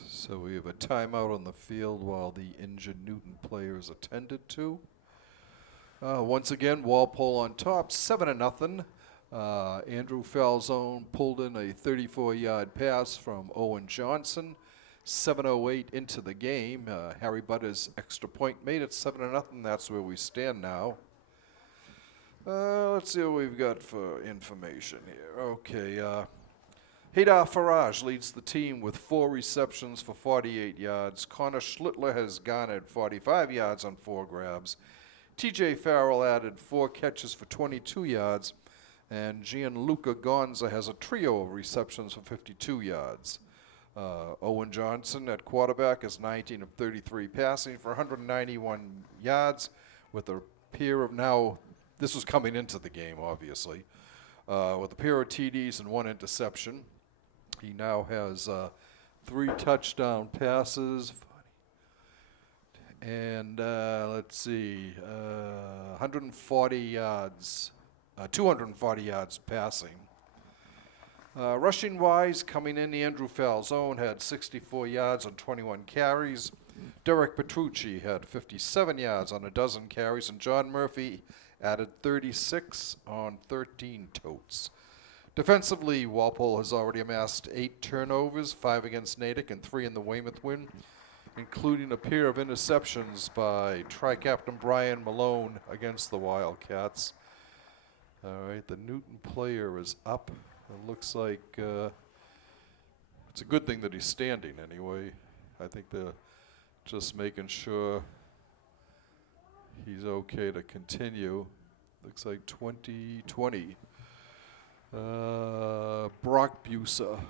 So we have a timeout on the field while the injured Newton player is attended to. Once again, Walpole on top, 7-0. Andrew Falzone pulled in a 34-yard pass from Owen Johnson. 7:08 into the game. Harry Butter's extra point made it 7-0. That's where we stand now. Let's see what we've got for information here. Okay. Haydar Faraj leads the team with 4 receptions for 48 yards. Connor Schlittler has garnered 45 yards on 4 grabs. TJ Farrell added 4 catches for 22 yards. And Gianluca Gonza has a trio of receptions for 52 yards. Owen Johnson at quarterback is 19 of 33 passing for 191 yards with a pair of now, this was coming into the game obviously, with a pair of TDs and 1 interception. He now has 3 touchdown passes and let's see, 140 yards, 240 yards passing. Rushing wise, coming in, Andrew Falzone had 64 yards on 21 carries. Derek Petrucci had 57 yards on a dozen carries, and John Murphy added 36 on 13 totes. Defensively, Walpole has already amassed 8 turnovers, 5 against Natick and 3 in the Weymouth win, including a pair of interceptions by Tri-Captain Brian Malone against the Wildcats. All right, the Newton player is up. It looks like it's a good thing that he's standing anyway. I think they're just making sure he's okay to continue. Looks like 2020. Brock Busa,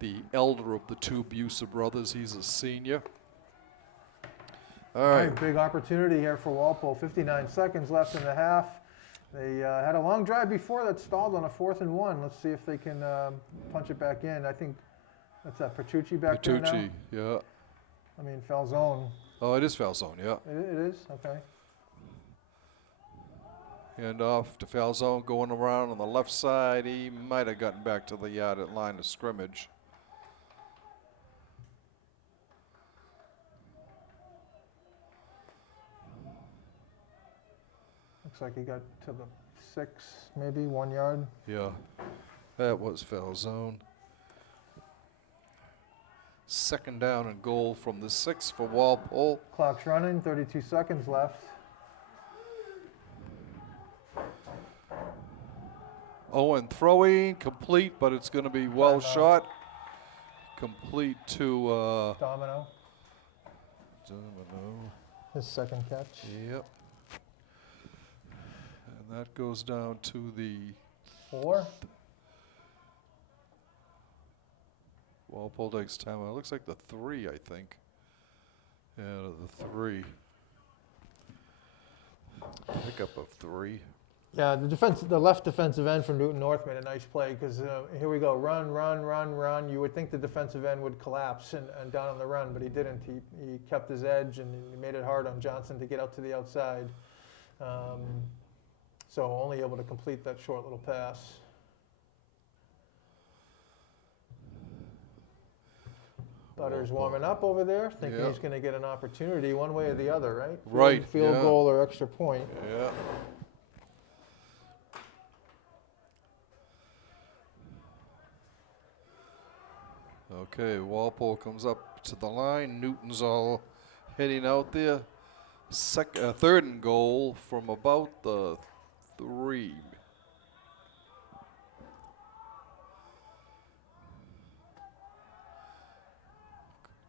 the elder of the 2 Busa brothers. He's a senior. All right. Big opportunity here for Walpole. 59 seconds left in the half. They had a long drive before that stalled on a 4th and 1. Let's see if they can punch it back in. I think that's that Petrucci back there now. Petrucci, yeah. I mean Falzone. Oh, it is Falzone, yeah. It is? Okay. And off to Falzone going around on the left side. He might have gotten back to the yard at line of scrimmage. Looks like he got to the 6, maybe 1 yard. Yeah, that was Falzone. 2nd down and goal from the 6 for Walpole. Clock's running, 32 seconds left. Owen throwing, complete, but it's going to be well shot. Complete to Domino, Domino. his 2nd catch. Yep. And that goes down to the 4. Walpole takes time. It looks like the 3, I think. Yeah, the 3. Pickup of 3. Yeah, the left defensive end from Newton North made a nice play because here we go, run, run, run, run. You would think the defensive end would collapse and down on the run, but he didn't. He kept his edge and he made it hard on Johnson to get out to the outside. So only able to complete that short little pass. Butter's warming up over there, thinking he's going to get an opportunity one way or the other, right? Right. Field goal or extra point. Yeah. Okay, Walpole comes up to the line. Newton's all heading out there. 3rd and goal from about the 3.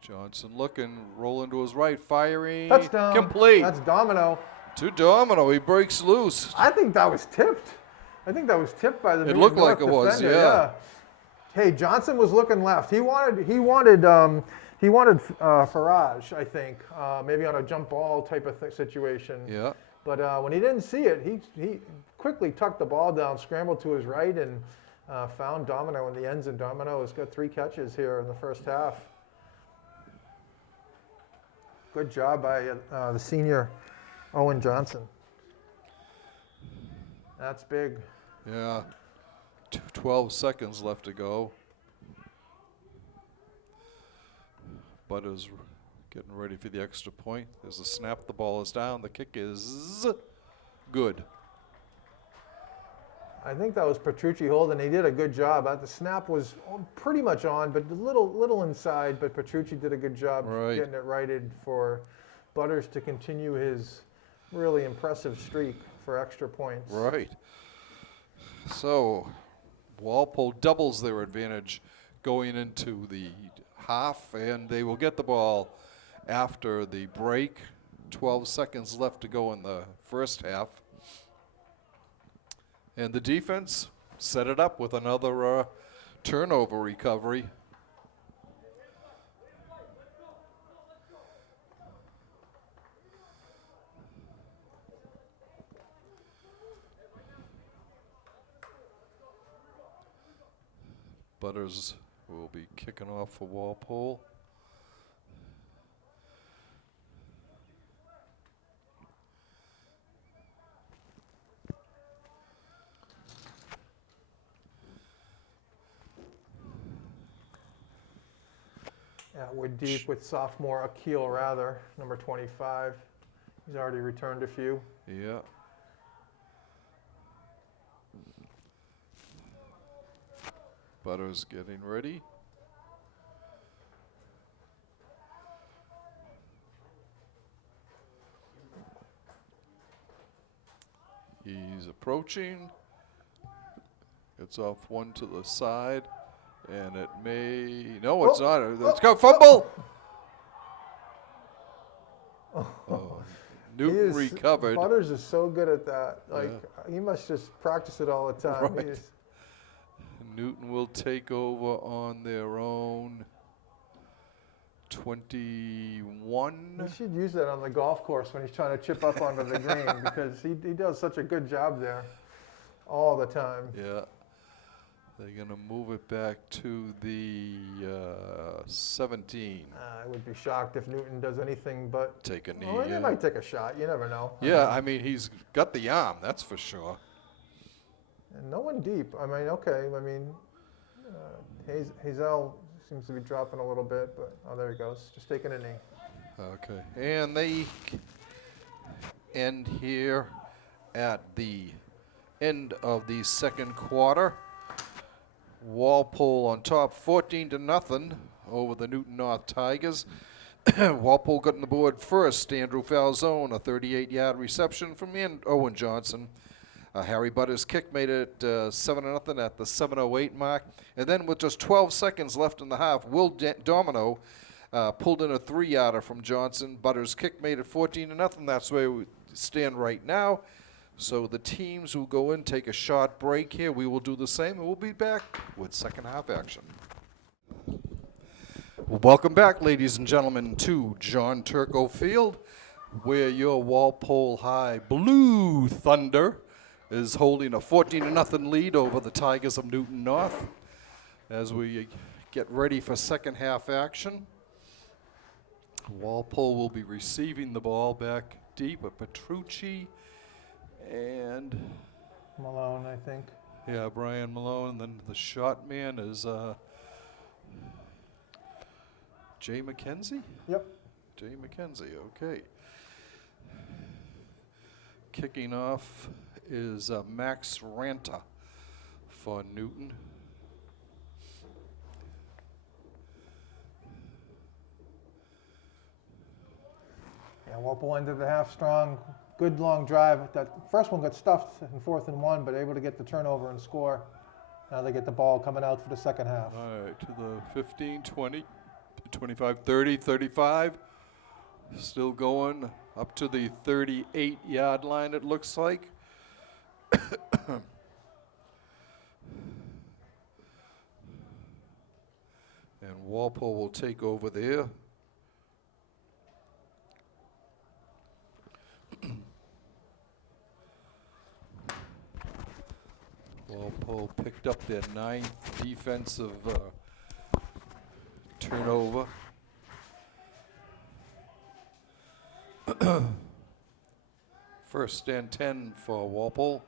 Johnson looking, rolling to his right, firing. Touchdown. Complete. That's Domino. To Domino. He breaks loose. I think that was tipped. I think that was tipped by the It Newton looked like North it was, defender, yeah. Hey, Johnson was looking left. He wanted Faraj, I think, maybe on a jump ball type of situation. Yeah. But when he didn't see it, he quickly tucked the ball down, scrambled to his right, and found Domino in the ends. And Domino has got 3 catches here in the first half. Good job by the senior Owen Johnson. That's big. Yeah. 12 seconds left to go. Butter's getting ready for the extra point. There's a snap. The ball is down. The kick is good. I think that was Petrucci holding. He did a good job. The snap was pretty much on, but a little inside. But Petrucci did a good job Right. getting it righted for Butters to continue his really impressive streak for extra points. Right. So Walpole doubles their advantage going into the half, and they will get the ball after the break. 12 seconds left to go in the first half. And the defense set it up with another turnover recovery. Butters will be kicking off for Walpole. Yeah, we're deep with sophomore Akil Rather, number 25. He's already returned a few. Yeah. Butters getting ready. He's approaching. Gets off one to the side. And it may, no, it's not. Let's go, fumble! Oh, Newton recovered. Butters is so good at that. Like, he must just practice it all the time. Right. Newton will take over on their own 21. He should use that on the golf course when he's trying to chip up onto the green because he does such a good job there all the time. Yeah. They're going to move it back to the 17. I would be shocked if Newton does anything but Take a knee. Well, he might take a shot. You never know. Yeah, I mean, he's got the arm, that's for sure. And no one deep. I mean, okay. I mean, Hazel seems to be dropping a little bit, but oh, there he goes. Just taking a knee. Okay. And they end here at the end of the second quarter. Walpole on top 14-0 over the Newton North Tigers. Walpole got on the board first. Andrew Falzone, a 38-yard reception from Owen Johnson. Harry Butters' kick made it 7-0 at the 7:08 mark. And then with just 12 seconds left in the half, Will Domino pulled in a 3-yarder from Johnson. Butters' kick made it 14-0. That's where we stand right now. So the teams who go in take a short break here. We will do the same, and we'll be back with second half action. Well, welcome back, ladies and gentlemen, to John Turco Field, where your Walpole High Blue Thunder is holding a 14-0 lead over the Tigers of Newton North as we get ready for second half action. Walpole will be receiving the ball back deep at Petrucci and Malone, I think. yeah, Brian Malone. And then the shot man is Jay McKenzie? Yep. Jay McKenzie, okay. Kicking off is Max Ranta for Newton. Yeah, Walpole ended the half strong. Good long drive. That first one got stuffed in 4th and 1, but able to get the turnover and score. Now they get the ball coming out for the second half. All right, to the 15, 20, 25, 30, 35. Still going up to the 38-yard line, it looks like. And Walpole will take over there. Walpole picked up their 9th defensive turnover. First and 10 for Walpole.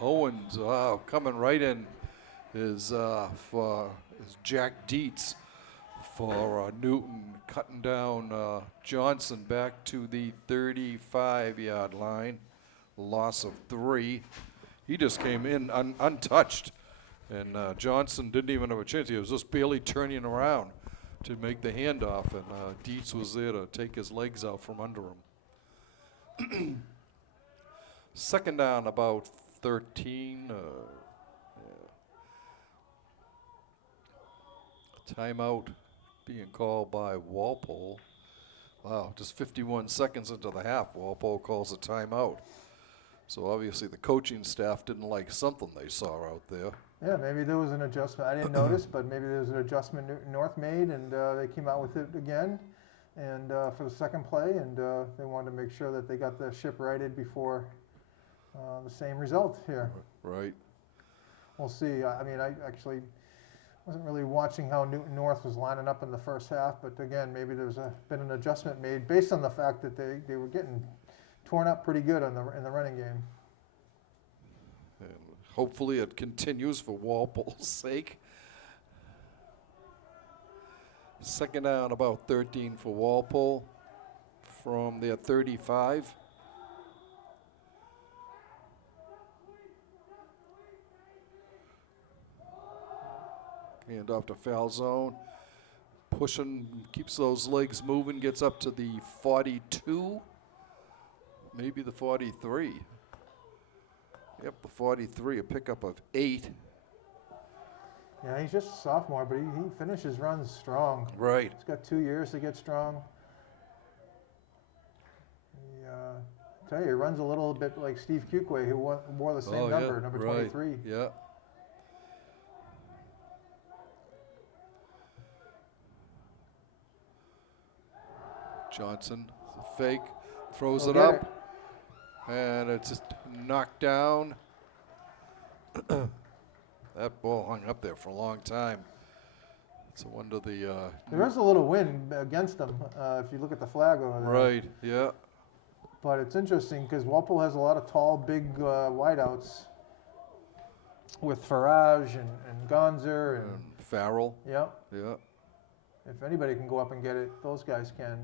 Owens, wow, coming right in is Jack Dietz for Newton, cutting down Johnson back to the 35-yard line. Loss of 3. He just came in untouched, and Johnson didn't even have a chance. He was just barely turning around to make the handoff, and Dietz was there to take his legs out from under him. Second down, about 13. Timeout being called by Walpole. Wow, just 51 seconds into the half, Walpole calls a timeout. So obviously the coaching staff didn't like something they saw out there. Yeah, maybe there was an adjustment. I didn't notice, but maybe there was an adjustment Newton North made, and they came out with it again, and for the second play, and they wanted to make sure that they got the ship righted before the same result here. Right. We'll see. I mean, I actually wasn't really watching how Newton North was lining up in the first half, but again, maybe there's been an adjustment made based on the fact that they were getting torn up pretty good in the running game. And hopefully it continues for Walpole's sake. Second down, about 13 for Walpole from their 35. Hand off to foul zone. Pushing, keeps those legs moving, gets up to the 42, maybe the 43. Yep, the 43, a pickup of 8. Yeah, he's just a sophomore, but he finishes runs strong. Right. He's got 2 years to get strong. He, tell you, he runs a little bit like Steve Kukway, who wore the same number, number right. 23. Yeah. Johnson, fake, throws He'll it get up, and it's just knocked down. That ball hung up there for a long time. It's a wonder the. There is a little wind against them if you look at the flag over there. Right, yeah. But it's interesting because Walpole has a lot of tall, big wideouts with Farage and Gonzer and Farrell, yeah. yeah. If anybody can go up and get it, those guys can.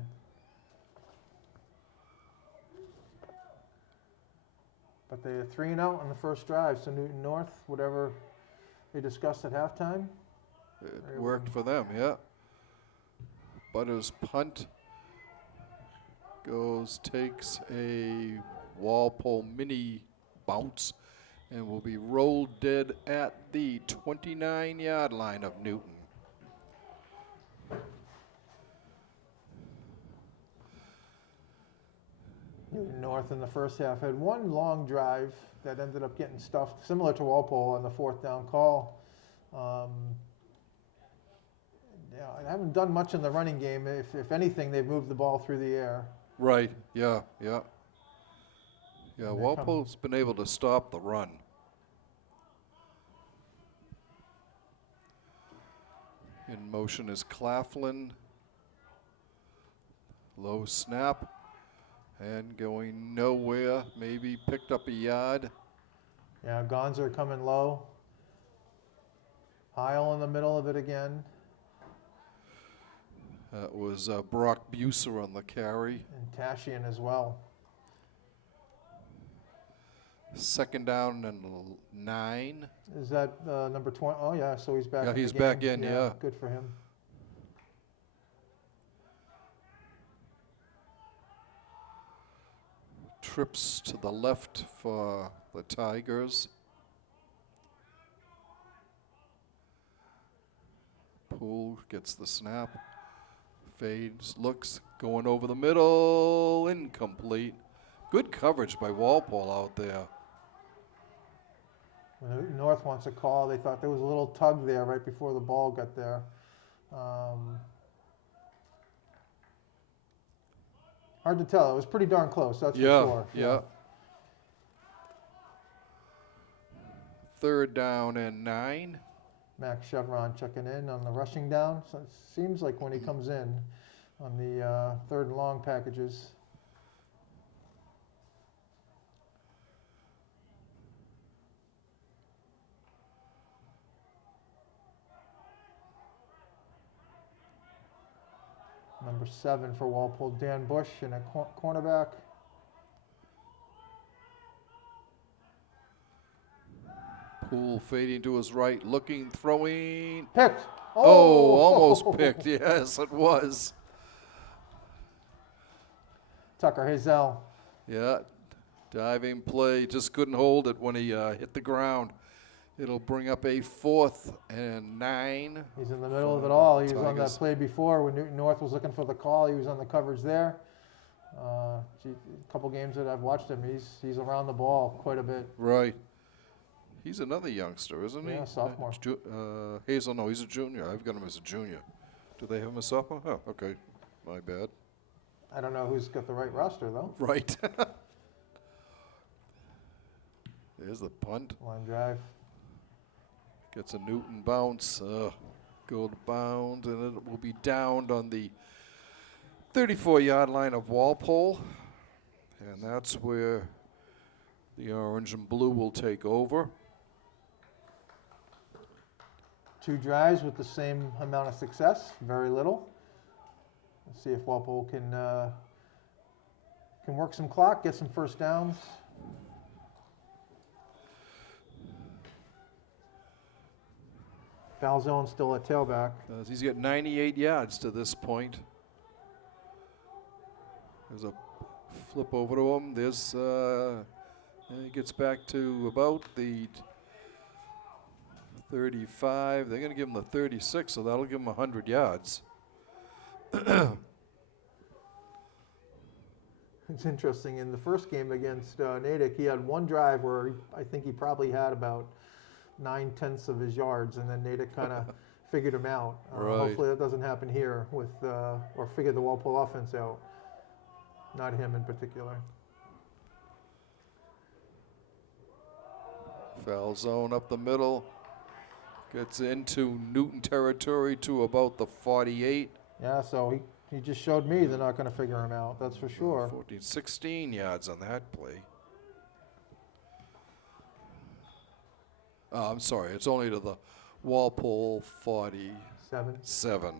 But they're 3 and out on the first drive, so Newton North, whatever they discussed at halftime. It Very worked for them, yeah. Butters punt takes a Walpole mini bounce and will be rolled dead at the 29-yard line of Newton. Newton North in the first half had one long drive that ended up getting stuffed, similar to Walpole on the 4th down call. Yeah, I haven't done much in the running game. If anything, they've moved the ball through the air. Right, yeah, yeah. Yeah, And Walpole's been able to stop the run. In motion is Claflin. Low snap. And going nowhere, maybe picked up a yard. Yeah, Gonzer coming low. Heil in the middle of it again. That was Brock Buser on the carry. And Tashian as well. Second down and 9. Is that number 20? Oh, yeah, so he's back Yeah, in the he's game. back in, yeah. Good for him. Trips to the left for the Tigers. Poole gets the snap. Fades, looks, going over the middle, incomplete. Good coverage by Walpole out there. When North wants a call. They thought there was a little tug there right before the ball got there. Hard to tell. It was pretty darn close, that's for sure. Yeah. Third down and 9. Max Chevron checking in on the rushing down. So it seems like when he comes in on the 3rd and long packages. number 7 for Walpole, Dan Bush, and a cornerback. Poole fading to his right, looking, throwing. Picked. Oh, almost picked. Yes, it was. Tucker Hazel. Yeah, diving play, just couldn't hold it when he hit the ground. It'll bring up a 4th and 9. He's in the middle of it all. He was on that Tigers. play before when Newton North was looking for the call. He was on the coverage there. A couple games that I've watched him, he's around the ball quite a bit. Right. He's another youngster, isn't he? Yeah, sophomore. Hazel, no, he's a junior. I've got him as a junior. Do they have him as sophomore? Oh, okay. My bad. I don't know who's got the right roster, though. Right. There's the punt. Line drive. Gets a Newton bounce. Go to bound, and it will be downed on the 34-yard line of Walpole. And that's where the orange and blue will take over. 2 drives with the same amount of success, very little. Let's see if Walpole can work some clock, get some first downs. Foul zone still at tailback. He's got 98 yards to this point. There's a flip over to him. There's he gets back to about the 35. They're going to give him the 36, so that'll give him 100 yards. It's interesting. In the first game against Natick, he had one drive where I think he probably had about 9/10 of his yards, and then Natick kind of figured him out. Right. Hopefully that doesn't happen here with, or figure the Walpole offense out. Not him in particular. Foul zone up the middle. Gets into Newton territory to about the 48. Yeah, so he just showed me they're not going to figure him out. That's for sure. 16 yards on that play. I'm sorry, it's only to the Walpole 47. 7.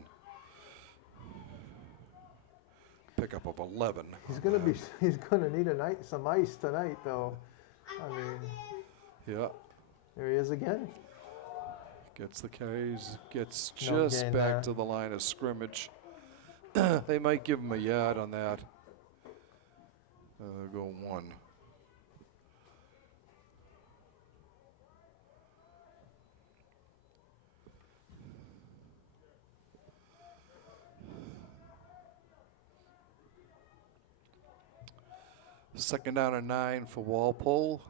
Pickup of 11. He's going to need some ice tonight, though. I mean, Yeah. there he is again. Gets the carries, gets No just gain back there. to the line of scrimmage. They might give him a yard on that. Go 1. Second down and 9 for Walpole.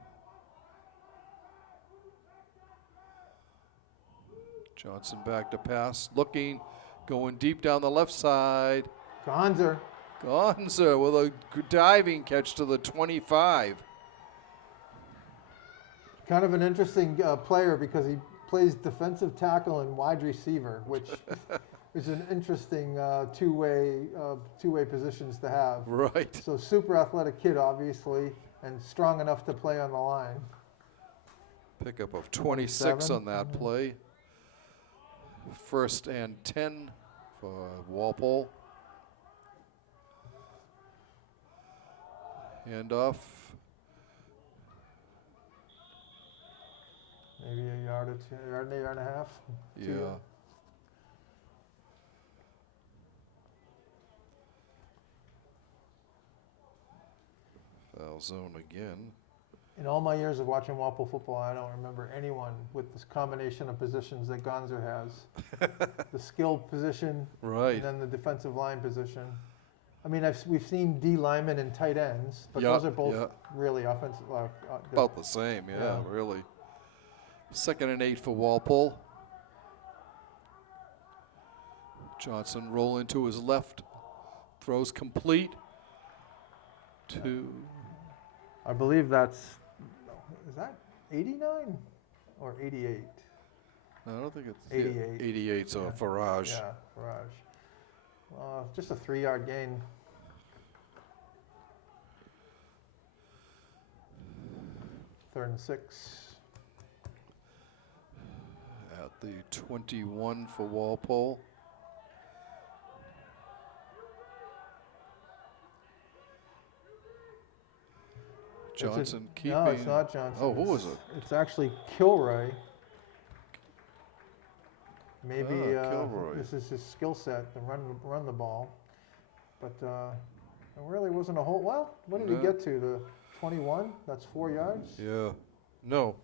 Johnson back to pass, looking, going deep down the left side. Gonzer. Gonza with a diving catch to the 25. Kind of an interesting player because he plays defensive tackle and wide receiver, which is an interesting two-way positions to have. Right. So super athletic kid, obviously, and strong enough to play on the line. Pickup of 26 on 27. that play. First and 10 for Walpole. Handoff. Maybe a yard or two, yard and a half. Yeah. Foul zone again. In all my years of watching Walpole football, I don't remember anyone with this combination of positions that Gonzer has. The skill position, Right. and then the defensive line position. I mean, we've seen D linemen and tight ends, but Yeah, those are both yeah. really offensive. About the same, yeah, Yeah. really. Second and 8 for Walpole. Johnson rolling to his left. Throws complete to I believe is that 89 or 88? No, I don't think it's 88. 88, so Yeah. Farage. Yeah, Farage. Just a 3-yard gain. Third and 6. At the 21 for Walpole. Johnson keeping. No, it's not Johnson. Oh, who was it? It's actually Kilroy. Maybe Kilroy. this is his skill set to run the ball. But it really wasn't a whole. Well, what did he No. get to? The 21? That's 4 yards? Yeah. No.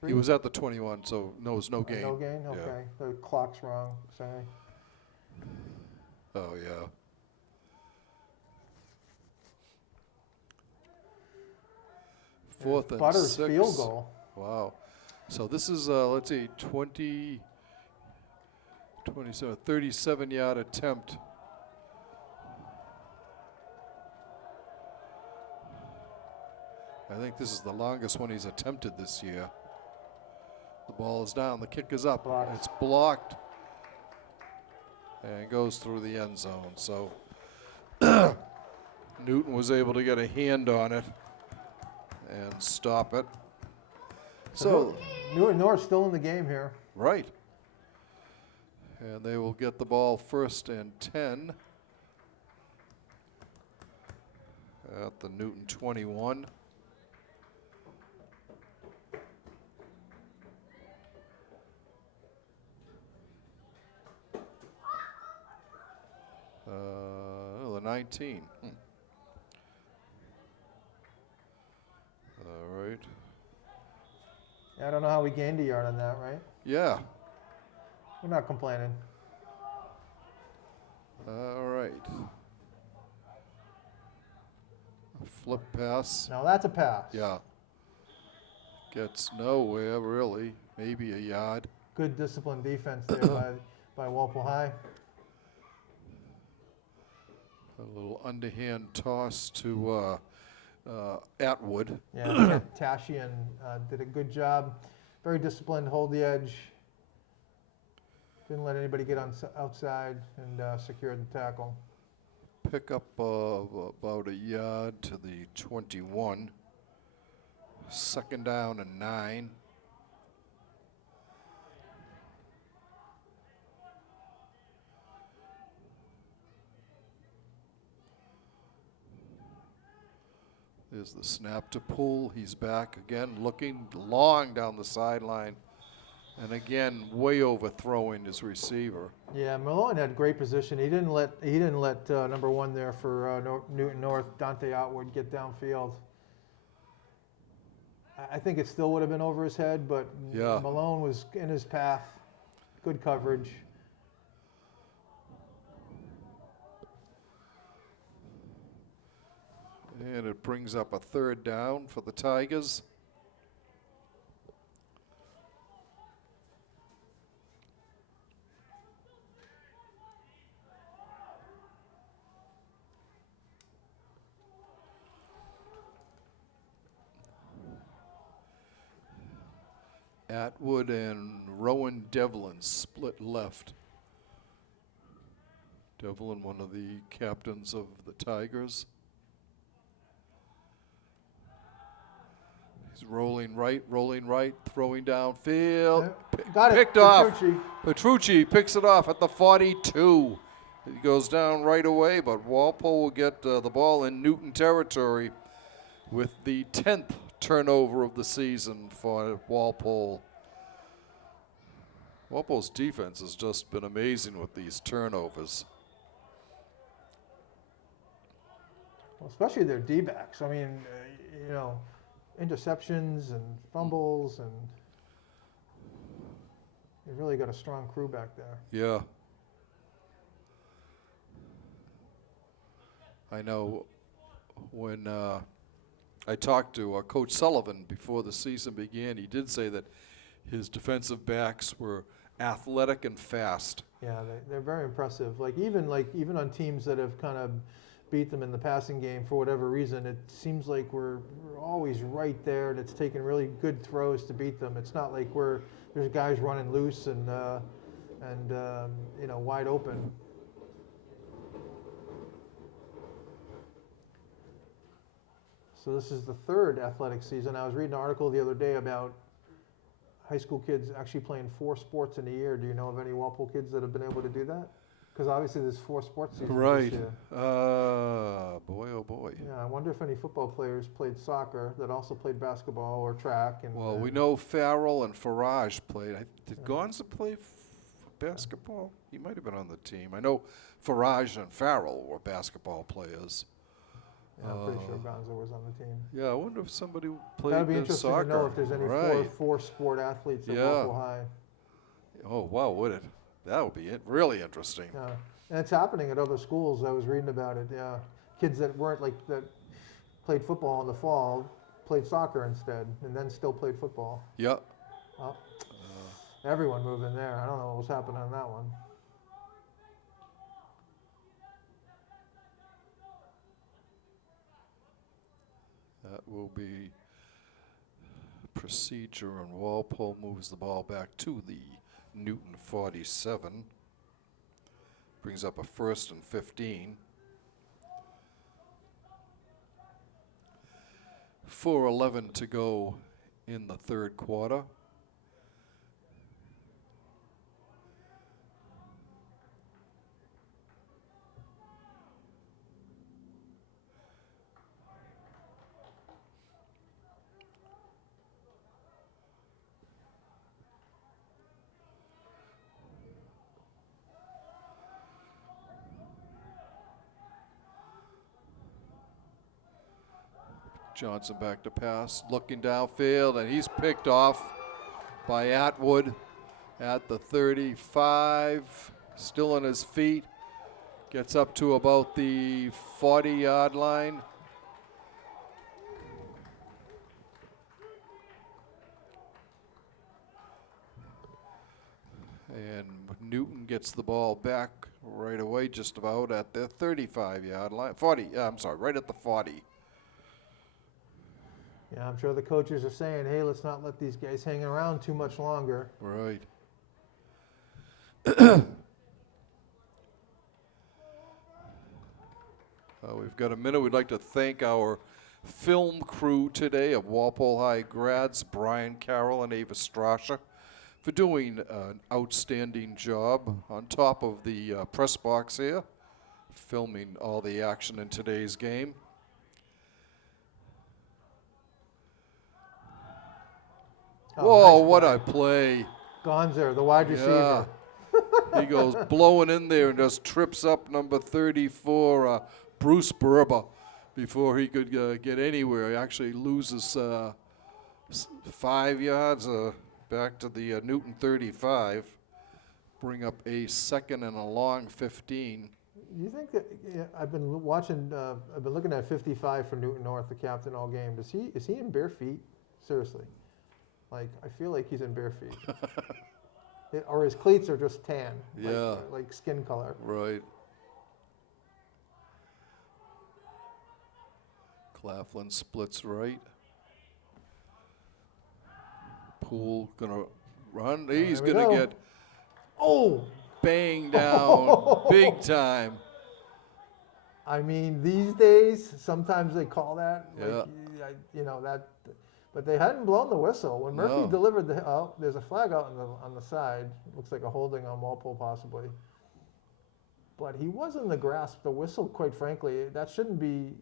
He 3? was at the 21, so no, it was no gain. No gain? Yeah. Okay. The clock's wrong. Sorry. Oh, yeah. Fourth and Butter's 6. field goal. Wow. So this is, let's see, 27, 37-yard attempt. I think this is the longest one he's attempted this year. The ball is down. The kick is up. Blocked. It's blocked. And goes through the end zone. So Newton was able to get a hand on it and stop it. So, Newton North still in the game here. right. And they will get the ball 1st and 10 at the Newton 21. The 19. All right. I don't know how we gained a yard on that, right? Yeah. We're not complaining. All right. Flip pass. Now that's a pass. Yeah. Gets nowhere, really. Maybe a yard. Good disciplined defense there by Walpole High. A little underhand toss to Atwood. Yeah, Tashian did a good job. Very disciplined, hold the edge. Didn't let anybody get outside and secured the tackle. Pick up about a yard to the 21. 2nd down and 9. There's the snap to Poole. He's back again, looking long down the sideline. And again, way overthrowing his receiver. Yeah, Malone had great position. He didn't let number 1 there for Newton North, Dante Outwood, get downfield. I think it still would have been over his head, but Yeah. Malone was in his path. Good coverage. And it brings up a 3rd down for the Tigers. Atwood and Rowan Devlin split left. Devlin, one of the captains of the Tigers. He's rolling right, throwing downfield. Got it. Picked off. Petrucci. Petrucci picks it off at the 42. He goes down right away, but Walpole will get the ball in Newton territory with the 10th turnover of the season for Walpole. Walpole's defense has just been amazing with these turnovers. Well, especially their D-backs. I mean, interceptions and fumbles, and they've really got a strong crew back there. Yeah. I know when I talked to Coach Sullivan before the season began, he did say that his defensive backs were athletic and fast. Yeah, they're very impressive. Even on teams that have kind of beat them in the passing game for whatever reason, it seems like we're always right there, and it's taking really good throws to beat them. It's not like there's guys running loose and wide open. So this is the 3rd athletic season. I was reading an article the other day about high school kids actually playing 4 sports in a year. Do you know of any Walpole kids that have been able to do that? Because obviously there's 4 sports seasons Right. this year. Boy, oh boy. Yeah, I wonder if any football players played soccer that also played basketball or track. And Well, we know Farrell and Farage played. Did Yeah. Gonza play basketball? He might have been on the team. I know Farage and Farrell were basketball players. Yeah, I'm pretty sure Gonzo was on the team. Yeah, I wonder if somebody played That'd be in interesting soccer. to know if there's any Right. four sport athletes at Yeah. Walpole High. Oh, wow, would it? That would be really interesting. Yeah, and it's happening at other schools. I was reading about it. Yeah, kids that weren't that played football in the fall played soccer instead, and then still played football. Yeah. Oh, everyone moving there. I don't know what was happening on that one. That will be procedure, and Walpole moves the ball back to the Newton 47. Brings up a 1st and 15. 4:11 to go in the 3rd quarter. Johnson back to pass, looking downfield, and he's picked off by Atwood at the 35. Still on his feet. Gets up to about the 40-yard line. And Newton gets the ball back right away, just about at the 35-yard line. 40, I'm sorry, right at the 40. Yeah, I'm sure the coaches are saying, "Hey, let's not let these guys hang around too much longer." Right. We've got a minute. We'd like to thank our film crew today of Walpole High grads, Brian Carroll and Ava Strasher, for doing an outstanding job on top of the press box here, filming all the action in today's game. Oh, Whoa, nice what play. a play. Gonzer, the wide receiver. He goes blowing in there and just trips up number 34, Bruce Berber, before he could get anywhere. He actually loses 5 yards back to the Newton 35. Bring up a 2nd and a long 15. You think that I've been watching? I've been looking at 55 for Newton North, the captain all game. Is he in bare feet? Seriously, like I feel like he's in bare feet, or his cleats are just tan, Yeah. like skin color. Right. Claflin splits right. Poole gonna run. He's there we gonna go. get Oh, banged down big time. I mean, these days sometimes they call that, Yeah. that, but they hadn't blown the whistle when Murphy No. delivered the. Oh, there's a flag out on the side. Looks like a holding on Walpole possibly. But he was in the grasp. The whistle, quite frankly, that shouldn't be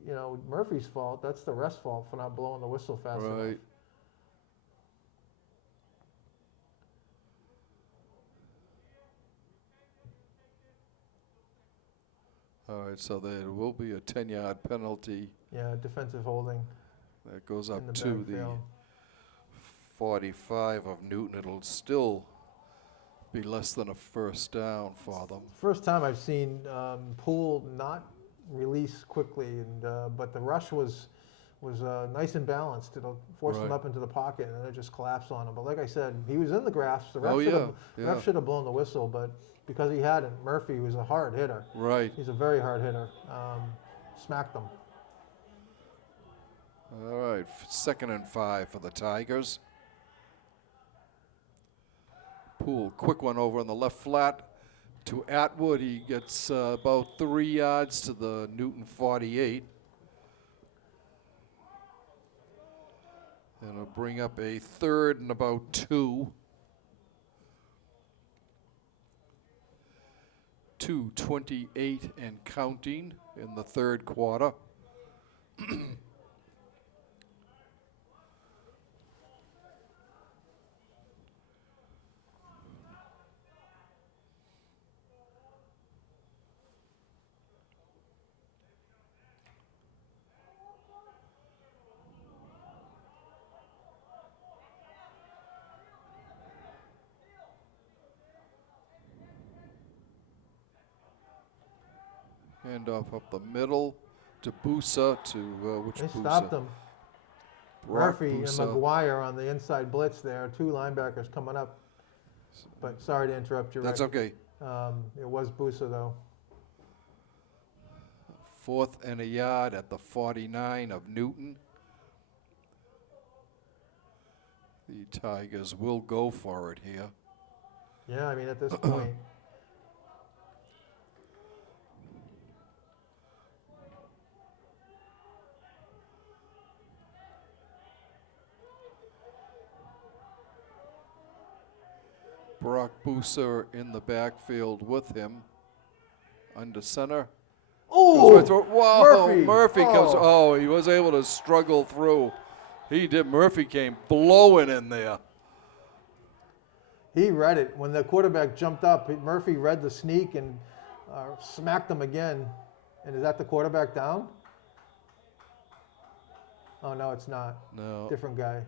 Murphy's fault. That's the ref's fault for not blowing the whistle fast enough. Right. All right, so there will be a 10-yard penalty Yeah, defensive holding that goes in up the to the backfield. 45 of Newton. It'll still be less than a 1st down for them. First time I've seen Poole not release quickly, and but the rush was nice and balanced. It'll force him Right. up into the pocket, and then it just collapsed on him. But like I said, he was in the grasp. The ref Oh, yeah. ref should have blown the whistle, but because he hadn't, Murphy was a hard hitter. Right. He's a very hard hitter. Smacked him. All right, 2nd and 5 for the Tigers. Poole, quick one over on the left flat to Atwood. He gets about 3 yards to the Newton 48. And it'll bring up a 3rd and about 2. 2:28 and counting in the third quarter. Hand off up the middle to Busa to which They Busa? stopped him. Brock Murphy and Busa. McGuire on the inside blitz there. Two linebackers coming up. But sorry to interrupt you, Rick. That's okay. It was Busa, though. 4th and a yard at the 49 of Newton. The Tigers will go for it here. Yeah, I mean, at this point. Brock Busa in the backfield with him. Under center. Oh, Whoa, Murphy. comes. Oh, he was able to struggle through. He did. Murphy came blowing in there. He read it. When the quarterback jumped up, Murphy read the sneak and smacked him again. And is that the quarterback down? Oh, no, it's not. No. Different guy.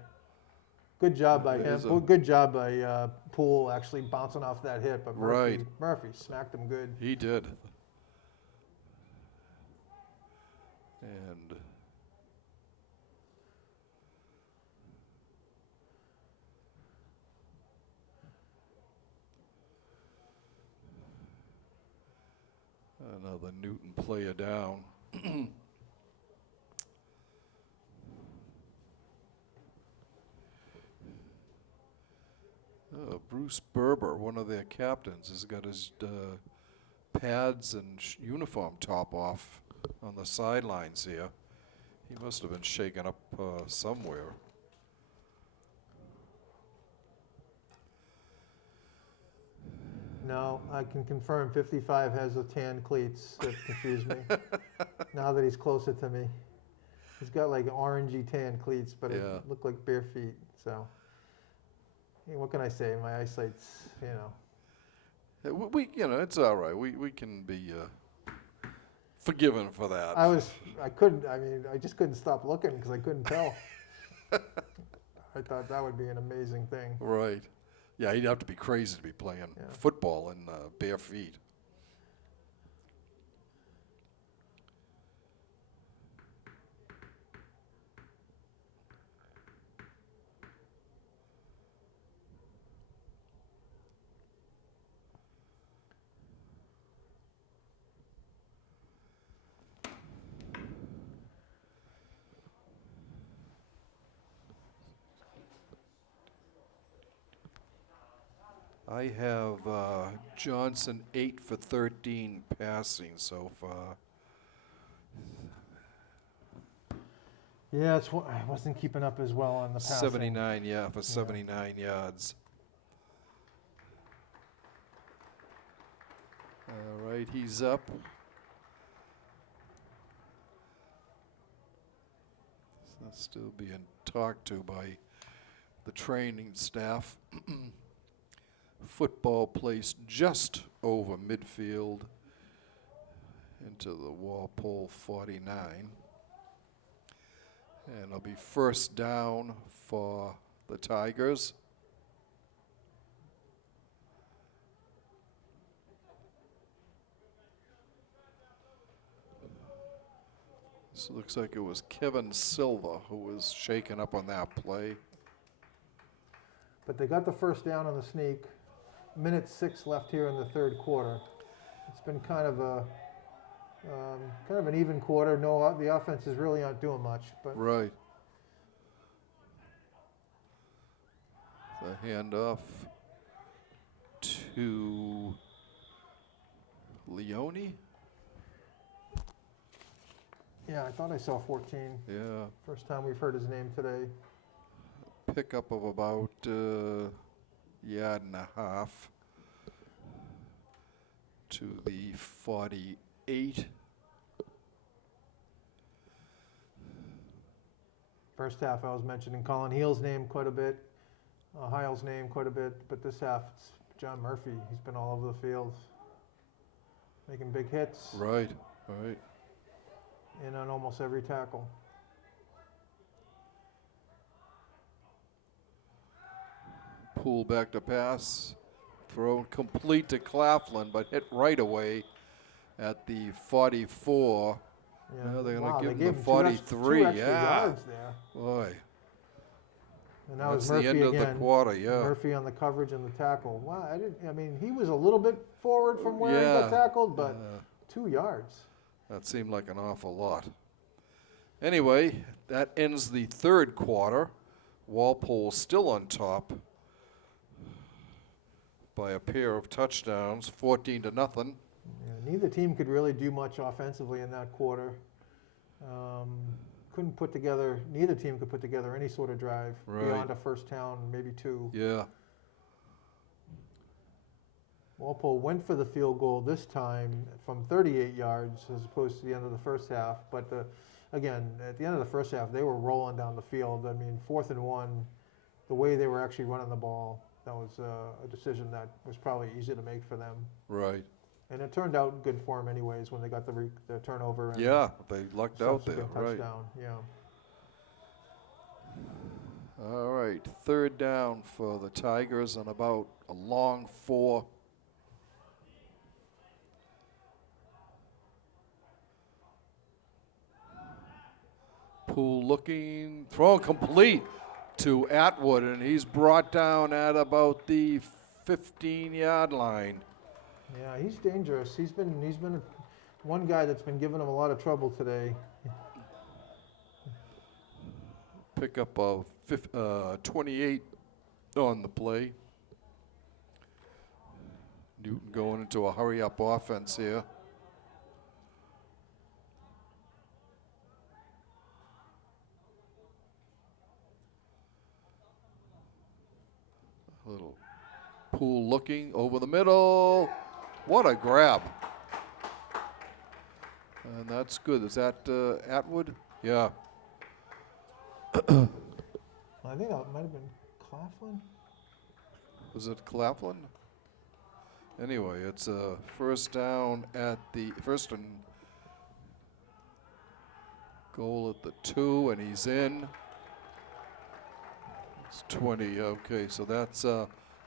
Good job by It him. is a- Well, good job by Poole actually bouncing off that hit. But Right. Murphy smacked him good. He did. And another Newton player down. Bruce Berber, one of their captains, has got his pads and uniform top off on the sidelines here. He must have been shaken up somewhere. No, I can confirm 55 has the tan cleats that confuse me. Now that he's closer to me. He's got like orangey tan cleats, but Yeah. it looked like bare feet. So, yeah, what can I say? My eyesight's, It's all right. We can be forgiven for that. I just couldn't stop looking because I couldn't tell. I thought that would be an amazing thing. Right. Yeah, he'd have to be crazy to be playing Yeah. football in bare feet. I have Johnson 8 for 13 passing so far. Yeah, I wasn't keeping up as well on the passing. 79, yeah, for 79 yards. All right, he's up. Still being talked to by the training staff. Football placed just over midfield into the Walpole 49. And it'll be first down for the Tigers. So it looks like it was Kevin Silva who was shaken up on that play. But they got the first down on the sneak. Minute 6 left here in the third quarter. It's been kind of an even quarter. No, the offenses really aren't doing much. But Right. The handoff to Leone. yeah, I thought I saw 14. Yeah. First time we've heard his name today. Pickup of about yard and a half to the 48. First half, I was mentioning Colin Heal's name quite a bit, Heil's name quite a bit, but this half, it's John Murphy. He's been all over the field, making big hits, Right, right. in on almost every tackle. Pull back to pass. Thrown complete to Claflin, but hit right away at the 44. Yeah, they're Wow, going to they give gave him the him 43. two extra Yeah. yards there. Boy, And that that's was Murphy the end again. of the quarter, yeah. Murphy on the coverage and the tackle. Wow, I mean, he was a little bit forward from where he Yeah. got tackled, but Uh, 2 yards. that seemed like an awful lot. Anyway, that ends the third quarter. Walpole still on top by a pair of touchdowns, 14-0. Yeah, neither team could really do much offensively in that quarter. Couldn't put together, neither team could put together any sort of drive Right. beyond a first down, maybe two. Yeah, Walpole went for the field goal this time from 38 yards as opposed to the end of the first half. But again, at the end of the first half, they were rolling down the field. I mean, 4th and 1, the way they were actually running the ball, that was a decision that was probably easy to make for them. right. And it turned out good for them anyways when they got the turnover. And Yeah, they lucked out there, subsequent right. touchdown. Yeah. All right, third down for the Tigers on about a long 4. Poole looking, throw complete to Atwood, and he's brought down at about the 15-yard line. Yeah, he's dangerous. He's been one guy that's been giving him a lot of trouble today. Pick up a 28 on the play. Newton going into a hurry-up offense here. A little Poole looking over the middle. What a grab. And that's good. Is that Atwood? Yeah. I think that might have been Claflin. Was it Claflin? Anyway, it's a first down at the first and goal at the 2, and he's in. It's 20. Okay, so that's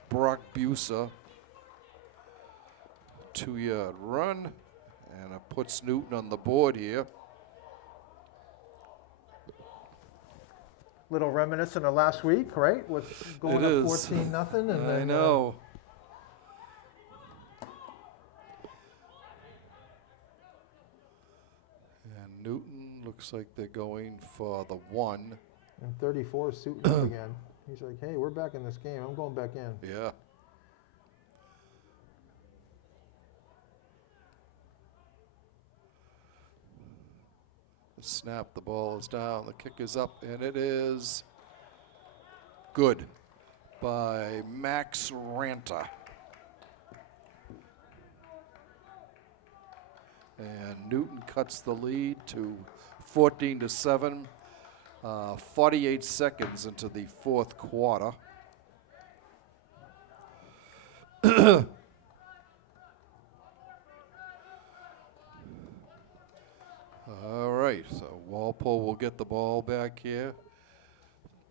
Brock Busa. 2-yard run, and it puts Newton on the board here. Little reminiscent of last week, right? With going It up is. 14-0, and I then know. And Newton looks like they're going for the 1. and 34 is suiting him again. He's like, "Hey, we're back in this game. I'm going back in." Yeah. The snap, the ball is down, the kick is up, and it is good by Max Ranta. And Newton cuts the lead to 14-7. 48 seconds into the fourth quarter. All right, so Walpole will get the ball back here.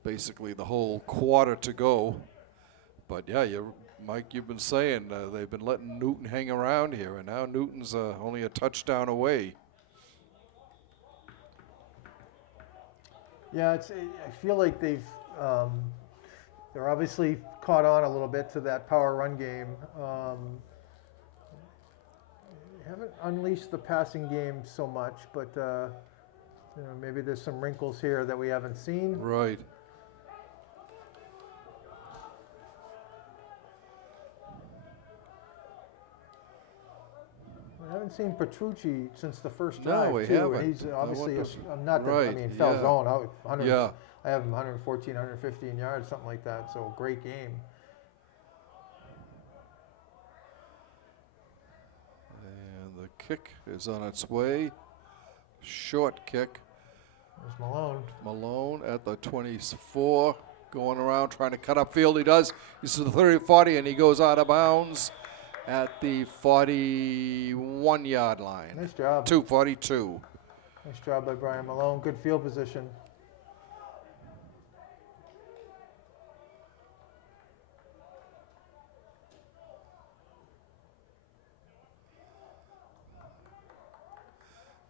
Basically the whole quarter to go. But yeah, Mike, you've been saying they've been letting Newton hang around here, and now Newton's only a touchdown away. Yeah, I feel like they're obviously caught on a little bit to that power run game. Haven't unleashed the passing game so much, but maybe there's some wrinkles here that we haven't seen. Right. I haven't seen Petrucci since the first No, drive, we too. haven't. He's obviously, wonder- not that, I Right, mean, fell yeah. zone, Yeah. I have him 114, 115 yards, something like that, so great game. kick is on its way. Short kick. There's Malone. Malone at the 24, going around trying to cut upfield. He does. He's to the 30-40, and he goes out of bounds at the 41-yard line. Nice job. 2:42. Nice job by Brian Malone. Good field position.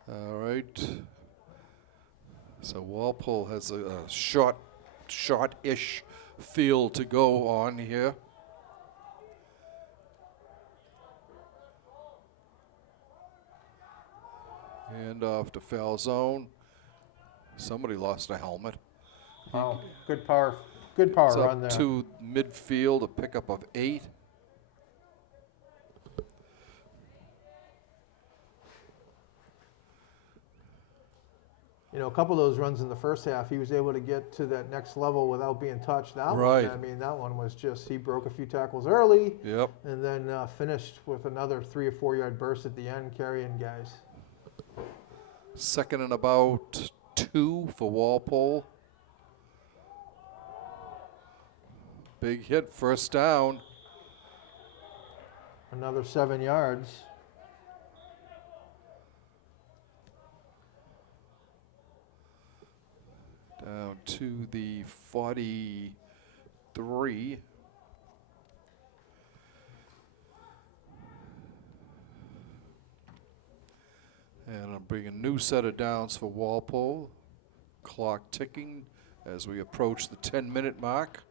All right. So Walpole has a short-ish field to go on here. Hand off to foul zone. Somebody lost a helmet. Wow, good power run Up there. to midfield, a pickup of 8. You know, a couple of those runs in the first half, he was able to get to that next level without being touched. That Right. one, I mean, that one was just, he broke a few tackles early Yep. and then finished with another 3 or 4 yard burst at the end, carrying guys. Second and about 2 for Walpole. Big hit, first down. Another 7 yards. Down to the 43. And I'm bringing a new set of downs for Walpole. Clock ticking as we approach the 10-minute mark.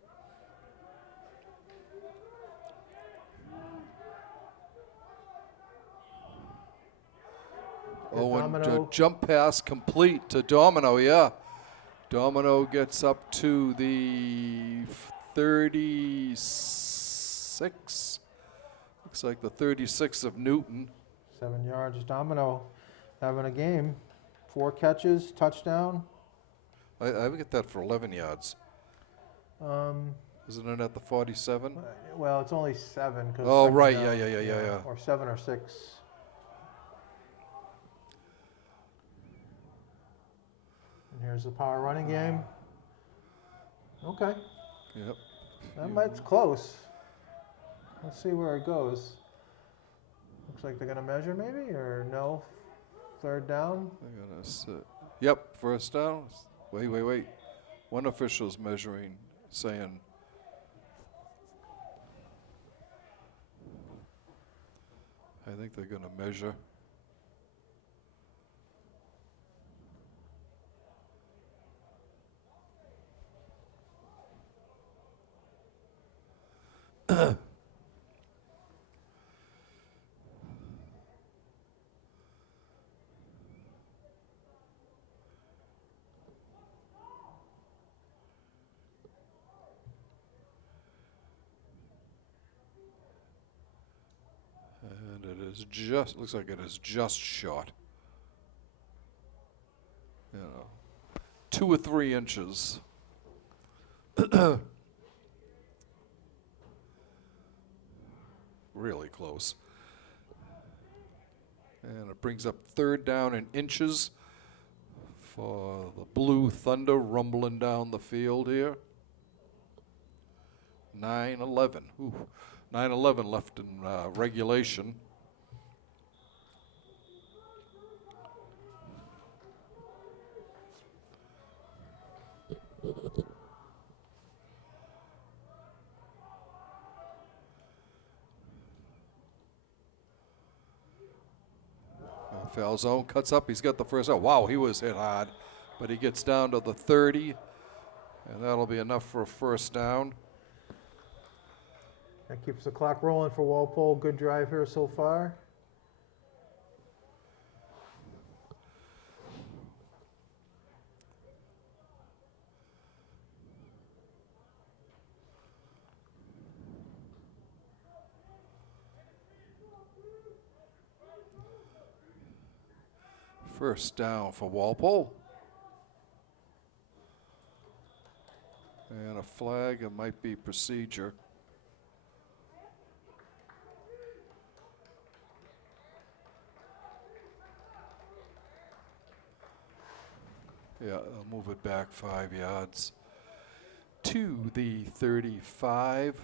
Oh, and Domino. jump pass complete to Domino, yeah. Domino gets up to the 36. Looks like the 36 of Newton. 7 yards. Domino having a game. 4 catches, touchdown. I would get that for 11 yards. Isn't it at the 47? Well, it's only 7. Oh, right. Yeah. Or 7 or 6. And here's the power running game. Okay, Yep. it's close. Let's see where it goes. Looks like they're gonna measure maybe, or no? Third down. They're gonna sit. Yep, first down. Wait. One official's measuring, saying. I think they're gonna measure. And it is just, looks like it is just short. You know, 2 or 3 inches. Really close. And it brings up third down in inches for the Blue Thunder rumbling down the field here. 9-11. Ooh, 9-11 left in regulation. Foul zone cuts up. He's got the first out. Wow, he was hit hard. But he gets down to the 30, and that'll be enough for a first down. That keeps the clock rolling for Walpole. Good drive here so far. First down for Walpole. And a flag, it might be procedure. Yeah, I'll move it back 5 yards to the 35.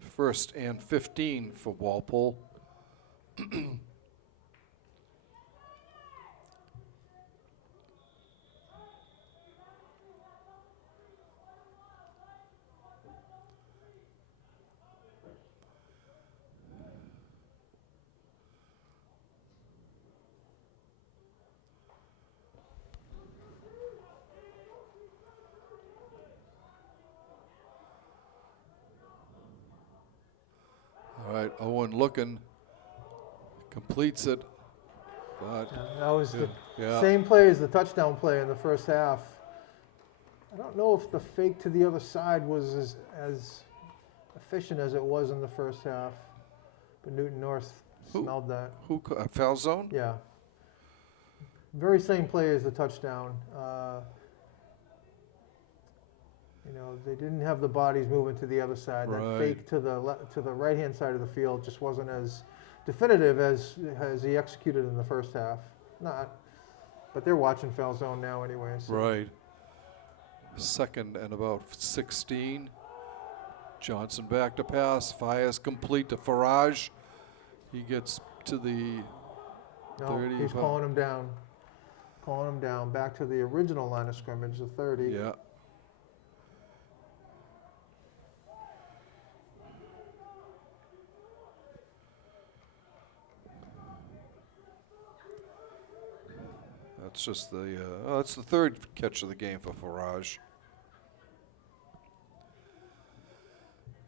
First and 15 for Walpole. All right, Owen looking, completes it, but That was the yeah, same play as the touchdown play in the first half. I don't know if the fake to the other side was as efficient as it was in the first half, but Newton North smelled that. foul zone? Yeah. Very same play as the touchdown. They didn't have the bodies moving to the other side. That Right. fake to the right-hand side of the field just wasn't as definitive as he executed in the first half. But they're watching foul zone now anyway. So. Right. Second and about 16. Johnson back to pass, fires complete to Farage. He gets to the No, 30. he's calling him down. Calling him down. Back to the original line of scrimmage, the 30. Yeah. That's just that's the third catch of the game for Farage.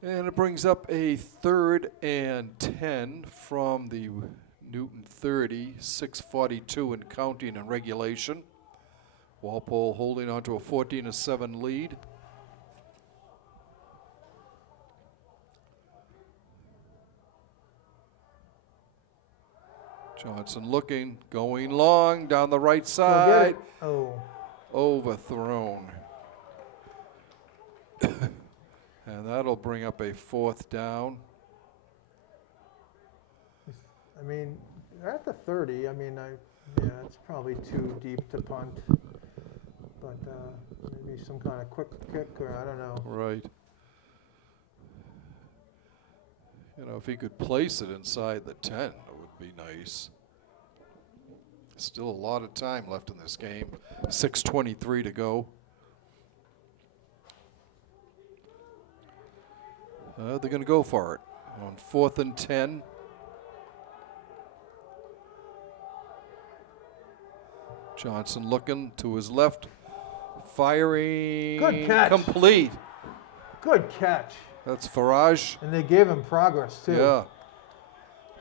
And it brings up a 3rd and 10 from the Newton 30, 6:42 in counting and regulation. Walpole holding on to a 14-7 lead. Johnson looking, going long down the right He'll get side. it. Oh, Overthrown. And that'll bring up a 4th down. I mean, they're at the 30. I mean, it's probably too deep to punt. But maybe some kind of quick kick, or I don't know. Right. If he could place it inside the 10, it would be nice. Still a lot of time left in this game. 6:23 to go. They're going to go for it on 4th and 10. Johnson looking to his left, firing. Good catch. Complete. Good catch. That's Farage. And they gave him progress, too. Yeah.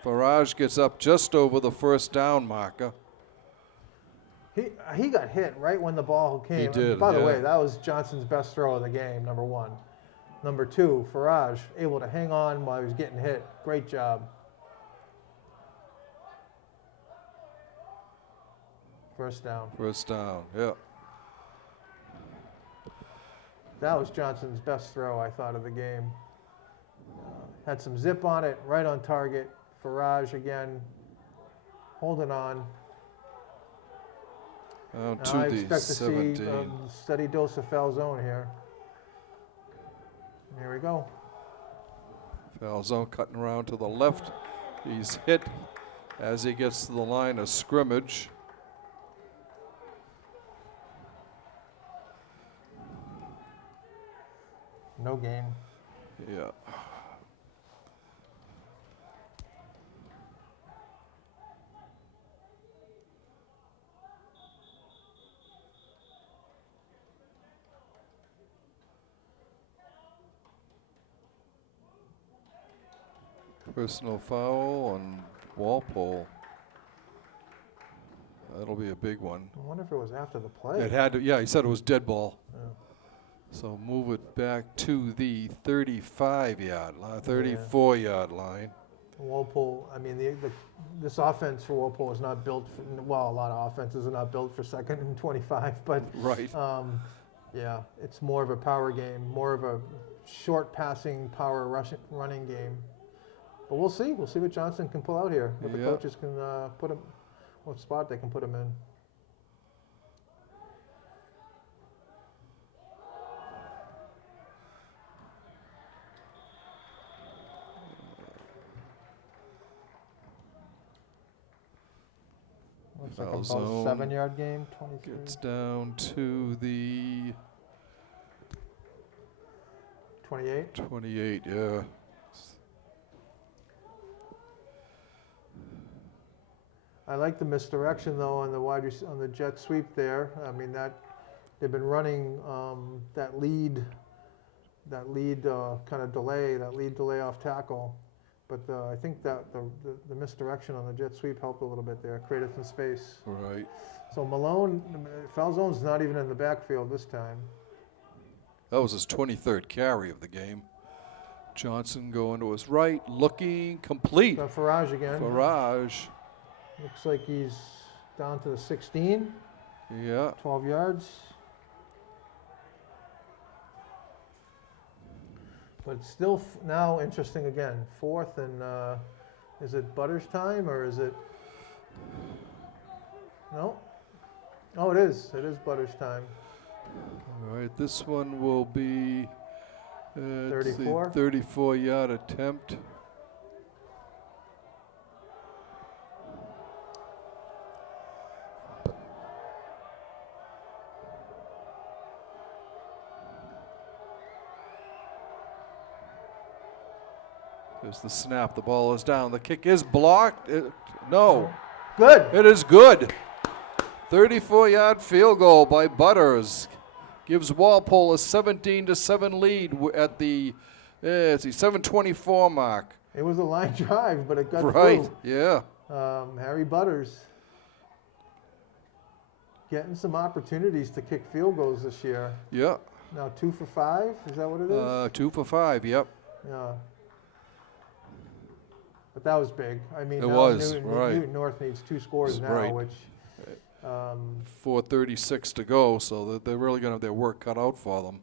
Farage gets up just over the 1st down marker. He got hit right when the ball came. He did, By the yeah. way, that was Johnson's best throw of the game, number 1. Number 2, Farage, able to hang on while he was getting hit. Great job. First down. 1st down, yeah. That was Johnson's best throw, I thought, of the game. Had some zip on it, right on target. Farage again, holding on. Down Now to I the expect to 17. see a steady dose of foul zone here. Here we go. Foul zone cutting around to the left. He's hit as he gets to the line of scrimmage. No gain. Yeah. Personal foul on Walpole. That'll be a big one. I wonder if it was after the play. It had to, yeah, he said it was dead ball. Yeah. So move it back to the 35-yard line, 34-yard line. Walpole, I mean, this offense for Walpole is not built for, well, a lot of offenses are not built for 2nd and 25, but Right. yeah, it's more of a power game, more of a short passing, power running game. But we'll see. We'll see what Johnson can pull out here, what the Yeah. coaches can put him, what spot they can put him in. Looks like Foul about zone. 7-yard game, 23. Gets down to the 28. 28, yeah. I like the misdirection though on the on the jet sweep there. I mean that they've been running that lead kind of delay, that lead delay off tackle. But I think that the misdirection on the jet sweep helped a little bit there, created some space. Right. So Malone, foul zone's not even in the backfield this time. That was his 23rd carry of the game. Johnson going to his right, looking complete. Got Farage again. Farage. Looks like he's down to the 16, Yeah. 12 yards. But it's still now interesting again. 4th and is it Butters time or is it? No. Oh, it is. It is Butters time. All right, this one will be 34? 34-yard attempt. There's the snap. The ball is down. The kick is blocked. No. Good. It is good. 34-yard field goal by Butters. Gives Walpole a 17-7 lead at the 7:24 mark. It was a line drive, but it got Right, through. yeah. Harry Butters getting some opportunities to kick field goals this year. Yeah. Now 2 for 5. Is that what it is? 2 for 5, yep. Yeah. But that was big. I mean, It now was, Newton, right. Newton North needs 2 scores now, Right. which 4:36 to go, so they're really going to have their work cut out for them.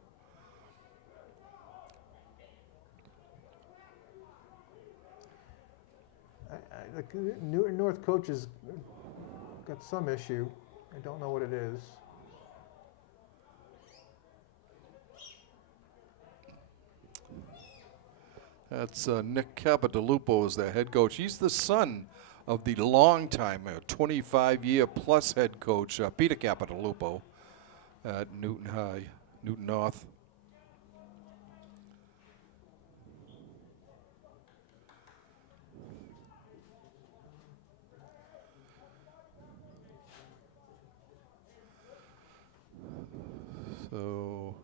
the Newton North coach has got some issue. I don't know what it is. That's Nick Capodilupo is their head coach. He's the son of the longtime 25-year plus head coach, Peter Capodilupo at Newton High, Newton North. So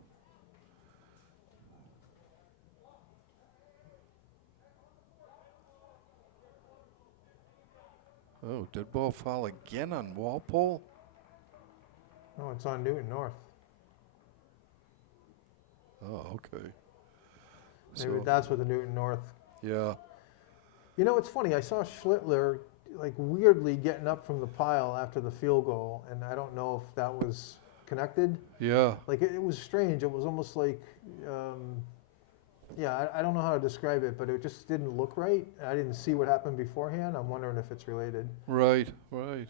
oh, dead ball foul again on Walpole? Oh, it's on Newton North. Oh, okay. Maybe So, that's what the Newton North. yeah, You know, it's funny. I saw Schlittler like weirdly getting up from the pile after the field goal, and I don't know if that was connected. yeah. Like it was strange. It was almost like, yeah, I don't know how to describe it, but it just didn't look right. I didn't see what happened beforehand. I'm wondering if it's related. Right, right.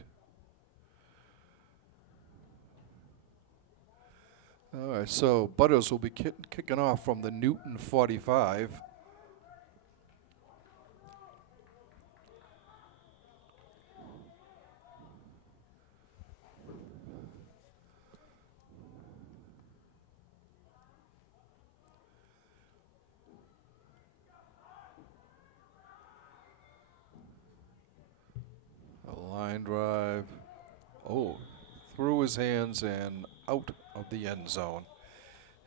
All right, so Butters will be kicking off from the Newton 45. A line drive. Oh, through his hands and out of the end zone.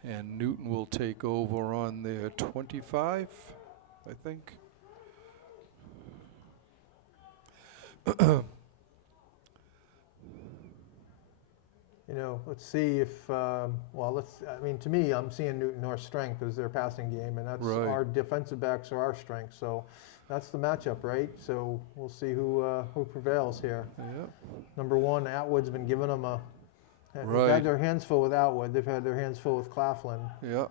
And Newton will take over on their 25, I think. You know, let's see if, well, I mean, to me, I'm seeing Newton North's strength as their passing game, and that's Right. our defensive backs are our strength. So that's the matchup, right? So we'll see who prevails here. Yeah. Number one, Atwood's been giving them a. They've Right. had their hands full with Atwood. They've had their hands full with Claflin. Yeah.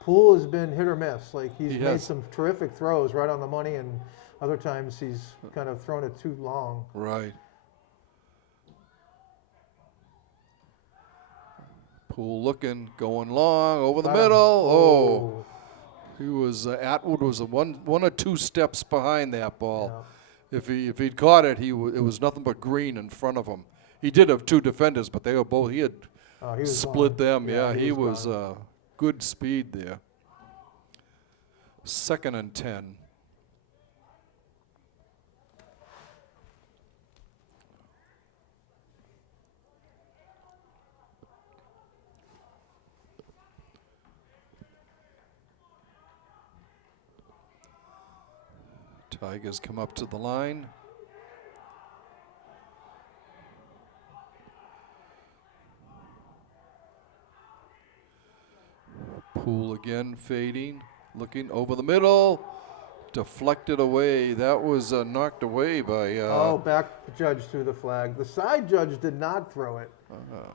Poole has been hit or miss. Like he's He made has. some terrific throws right on the money, and other times he's kind of thrown it too long. Right. Poole looking, going long, over the Bottom. middle. Oh, he was Atwood was one or two steps behind that ball. If he'd caught it, it was nothing but green in front of him. He did have 2 defenders, but they were both. He had Oh, he was split gone. them. Yeah, he was gone. good speed there. 2nd and 10. Tigers come up to the line. Poole again fading, looking over the middle, deflected away. That was knocked away by. Oh, back judge threw the flag. The side judge did not throw it.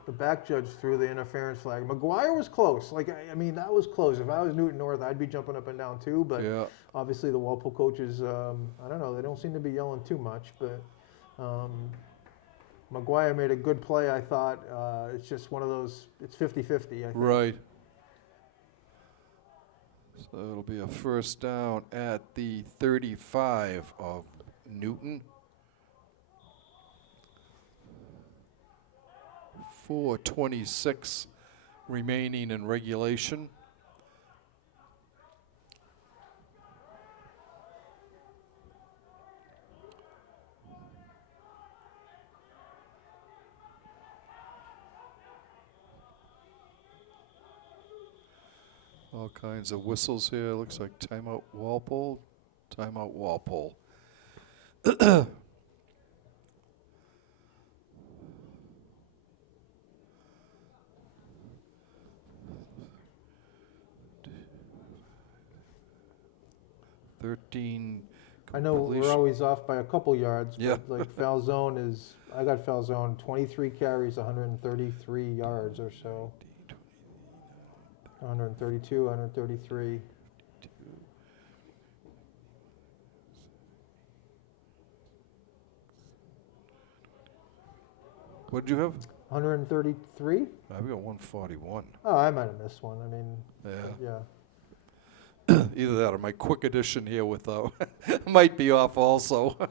The back judge threw the interference flag. McGuire was close. Like, I mean, that was close. If I was Newton North, I'd be jumping up and down too. But Yeah. obviously the Walpole coaches, I don't know, they don't seem to be yelling too much. But McGuire made a good play, I thought. It's just one of those, it's 50-50, I think. Right. So it'll be a first down at the 35 of Newton. 4:26 remaining in regulation. All kinds of whistles here. Looks like timeout Walpole. Timeout Walpole. I know we're completion. always off by a couple yards, Yeah. but like Falzone is, I got Falzone 23 carries, 133 yards or so. 132, 133. What did you have? 133? I've got 141. Oh, I might have missed one. I mean, Yeah. yeah. Either that or my quick addition here with might be off also. Do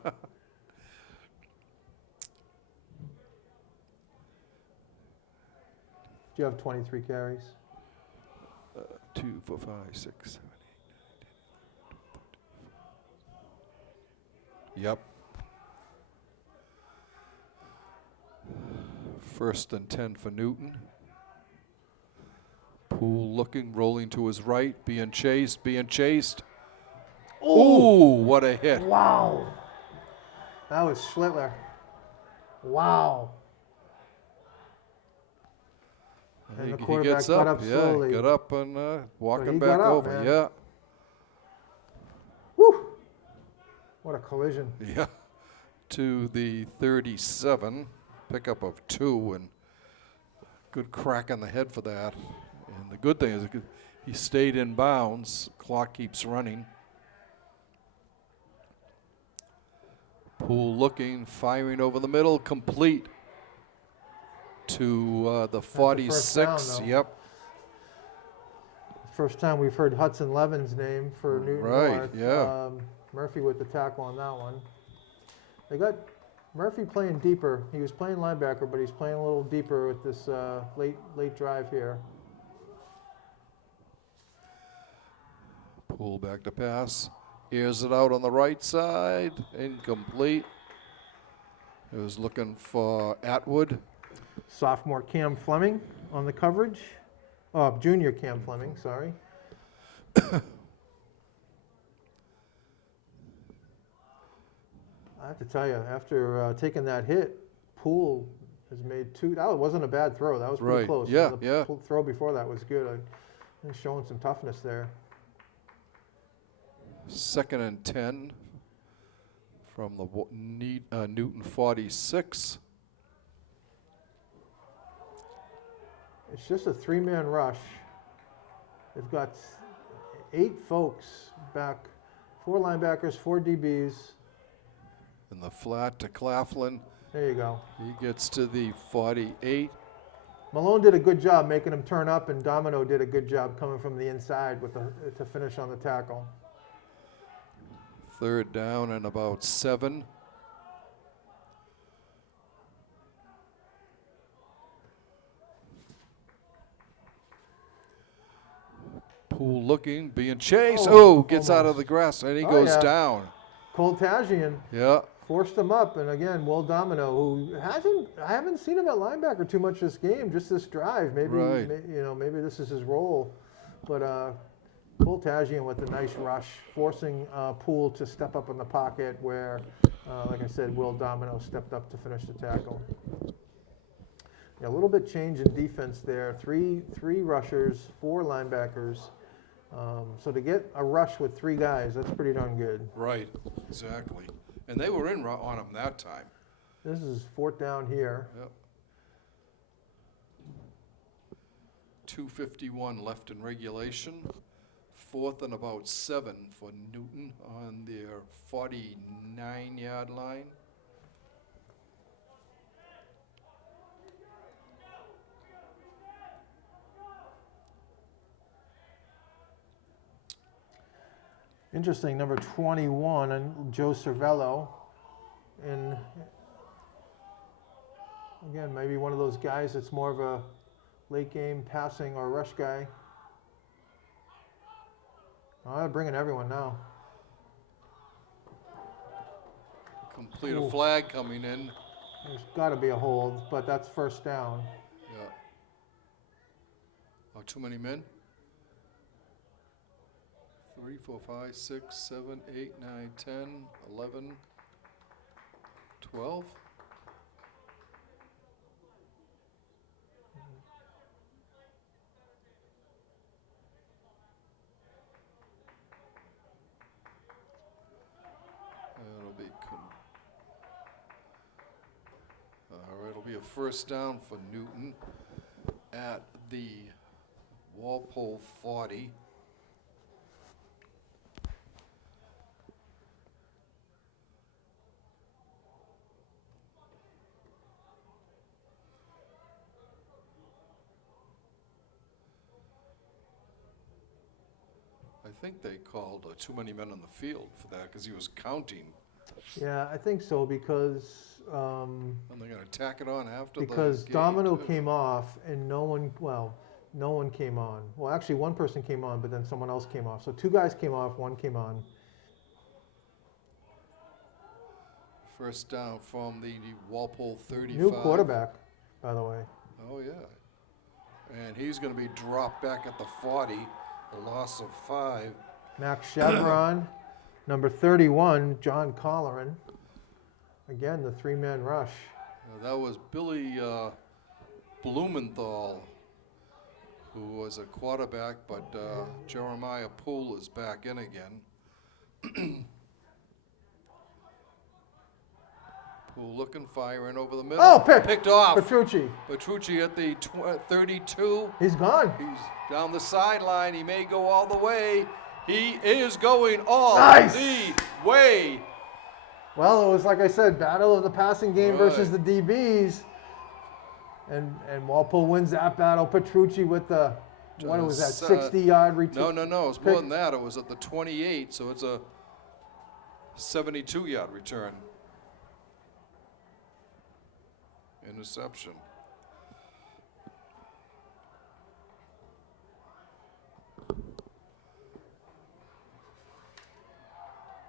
you have 23 carries? 2, 4, 5, 6, 7, 8, 9, 10, 11, 12. Yep. First and 10 for Newton. Poole looking, rolling to his right, being chased. Ooh, what a hit. Wow. That was Schlittler. Wow. And the He quarterback gets got up, up yeah, slowly. got up and walking he back got up, over, man. yeah. Whew. What a collision. Yeah, to the 37, pickup of 2, and good crack on the head for that. And the good thing is he stayed in bounds. Clock keeps running. Poole looking, firing over the middle, complete to the 46. first down, though. Yep, First time we've heard Hudson Levin's name for Newton Right, North. yeah. Murphy with the tackle on that one. They got Murphy playing deeper. He was playing linebacker, but he's playing a little deeper with this late drive here. Poole back to pass. Airs it out on the right side. Incomplete. It was looking for Atwood. Sophomore Cam Fleming on the coverage. Oh, junior Cam Fleming, sorry. I have to tell you, after taking that hit, Poole has made 2. That wasn't a bad throw. That was pretty Right, close. yeah, The yeah. throw before that was good. He's showing some toughness there. 2nd and 10 from the Newton 46. It's just a 3-man rush. They've got 8 folks back, 4 linebackers, 4 DBs. In the flat to Claflin. There you go. He gets to the 48. Malone did a good job making him turn up, and Domino did a good job coming from the inside with to finish on the tackle. Third down and about 7. Poole looking, being chased. Oh, gets out of almost. the grass, and he Oh, goes yeah. down. Coltagian Yeah, forced him up, and again, Will Domino, who I haven't seen him at linebacker too much this game, just this drive. Maybe, Right. maybe this is his role. But Coltagian with a nice rush, forcing Poole to step up in the pocket where, like I said, Will Domino stepped up to finish the tackle. Yeah, a little bit change in defense there. Three rushers, 4 linebackers. So to get a rush with 3 guys, that's pretty darn good. right, exactly. And they were in on him that time. This is 4th down here. Yep. 2:51 left in regulation. 4th and about 7 for Newton on their 49-yard line. Interesting, number 21, and Joe Cervello. And again, maybe one of those guys that's more of a late game passing or rush guy. Oh, they're bringing everyone now. Complete Ooh. a flag coming in. There's got to be a hold, but that's 1st down. Yeah. Oh, too many men? 3, 4, 5, 6, 7, 8, 9, 10, 11, 12. It'll be all right, it'll be a 1st down for Newton at the Walpole 40. I think they called too many men on the field for that because he was counting, Yeah, I think so because and they're going to tack it on after the game, Domino too. came off and no one came on. Well, actually, one person came on, but then someone else came off. So 2 guys came off, 1 came on. 1st down from the Walpole 35. New quarterback, by the way. Oh, yeah. And he's going to be dropped back at the 40, a loss of 5. Max Chevron, number 31, John Colleran. Again, the 3-man rush. That was Billy Blumenthal, who was a quarterback, but Jeremiah Poole is back in again. Poole looking, firing over the middle. Oh, Picked off. Petrucci. Petrucci at the 32. He's gone. He's down the sideline. He may go all the way. He is going all Nice. the way. Well, it was like I said, battle of the passing game versus the Right. DBs. And Walpole wins that battle. Petrucci with the, what was that, 60-yard return? No. It's more than that. It was at the 28, so it's a 72-yard return. Interception.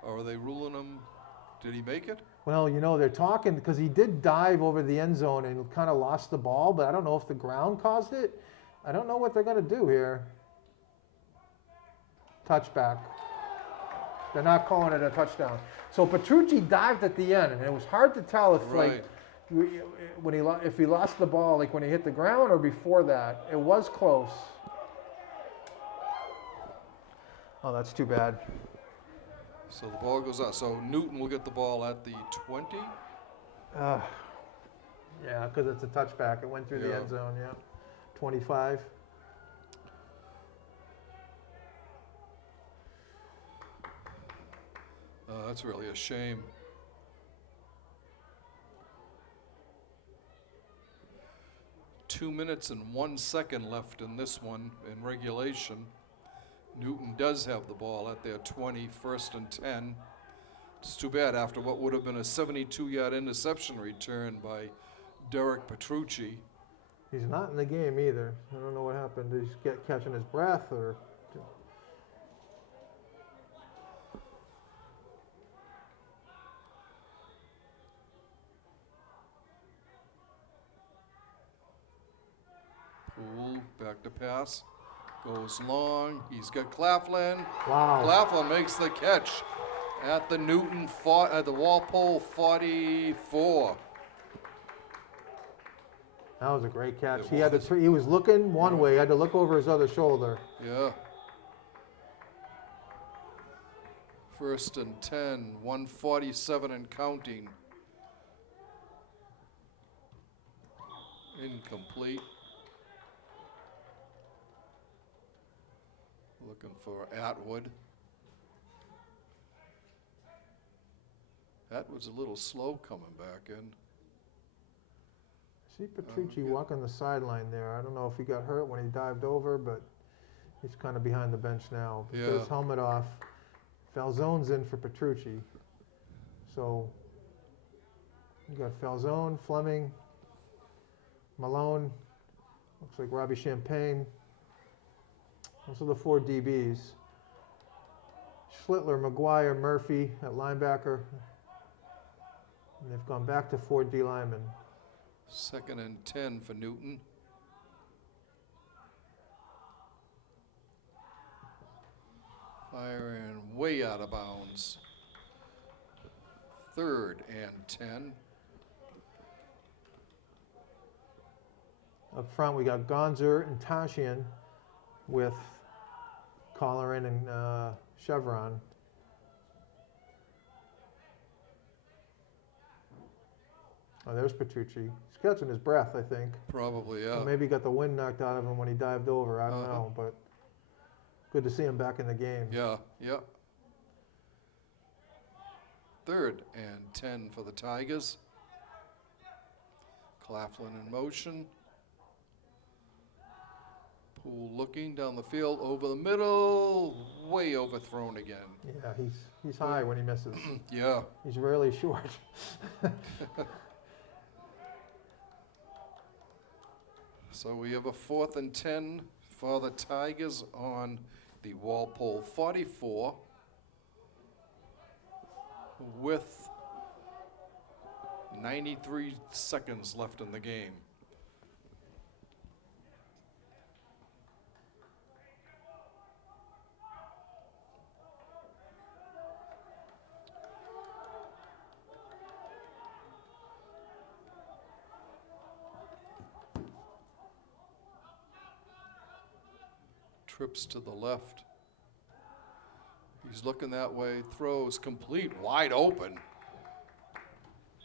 Or are they ruling him? Did he make it? Well, they're talking because he did dive over the end zone and kind of lost the ball, but I don't know if the ground caused it. I don't know what they're going to do here. Touchback. They're not calling it a touchdown. So Petrucci dived at the end, and it was hard to tell if Right. if he lost the ball, like when he hit the ground or before that. It was close. Oh, that's too bad. So the ball goes out. So Newton will get the ball at the 20. Yeah, because it's a touchback. It went through the Yeah. end zone, yeah. 25. That's really a shame. Two minutes and 1 second left in this one in regulation. Newton does have the ball at their 20, 1st and 10. It's too bad after what would have been a 72-yard interception return by Derek Petrucci. He's not in the game either. I don't know what happened. He's catching his breath or. Poole back to pass. Goes long. He's got Claflin. Wow. Claflin makes the catch at the at the Walpole 44. That was a great catch. It He had was. to. He was looking one way. He had to look over his other shoulder. Yeah. 1st and 10, 147 and counting. Incomplete. Looking for Atwood. Atwood's a little slow coming back in. See Petrucci yeah. walking the sideline there. I don't know if he got hurt when he dived over, but he's kind of behind the bench now. Put Yeah. his helmet off. Falzone's in for Petrucci. So you got Falzone, Fleming, Malone. Looks like Robbie Champagne. Those are the 4 DBs. Schlittler, McGuire, Murphy at linebacker. And they've gone back to 4 D linemen. 2nd and 10 for Newton. Firing way out of bounds. 3rd and 10. Up front, we got Gonzer and Tashian with Colleran and Chevron. Oh, there's Petrucci. He's catching his breath, I think. Probably, Or yeah. maybe he got the wind knocked out of him when he dived over. I don't Uh-huh. know, but good to see him back in the game. Yeah, yeah. 3rd and 10 for the Tigers. Claflin in motion. Poole looking down the field over the middle. Way overthrown again. Yeah, he's high when he misses. Yeah. He's rarely short. So we have a 4th and 10 for the Tigers on the Walpole 44 with 93 seconds left in the game. Trips to the left. He's looking that way, throws complete, wide open.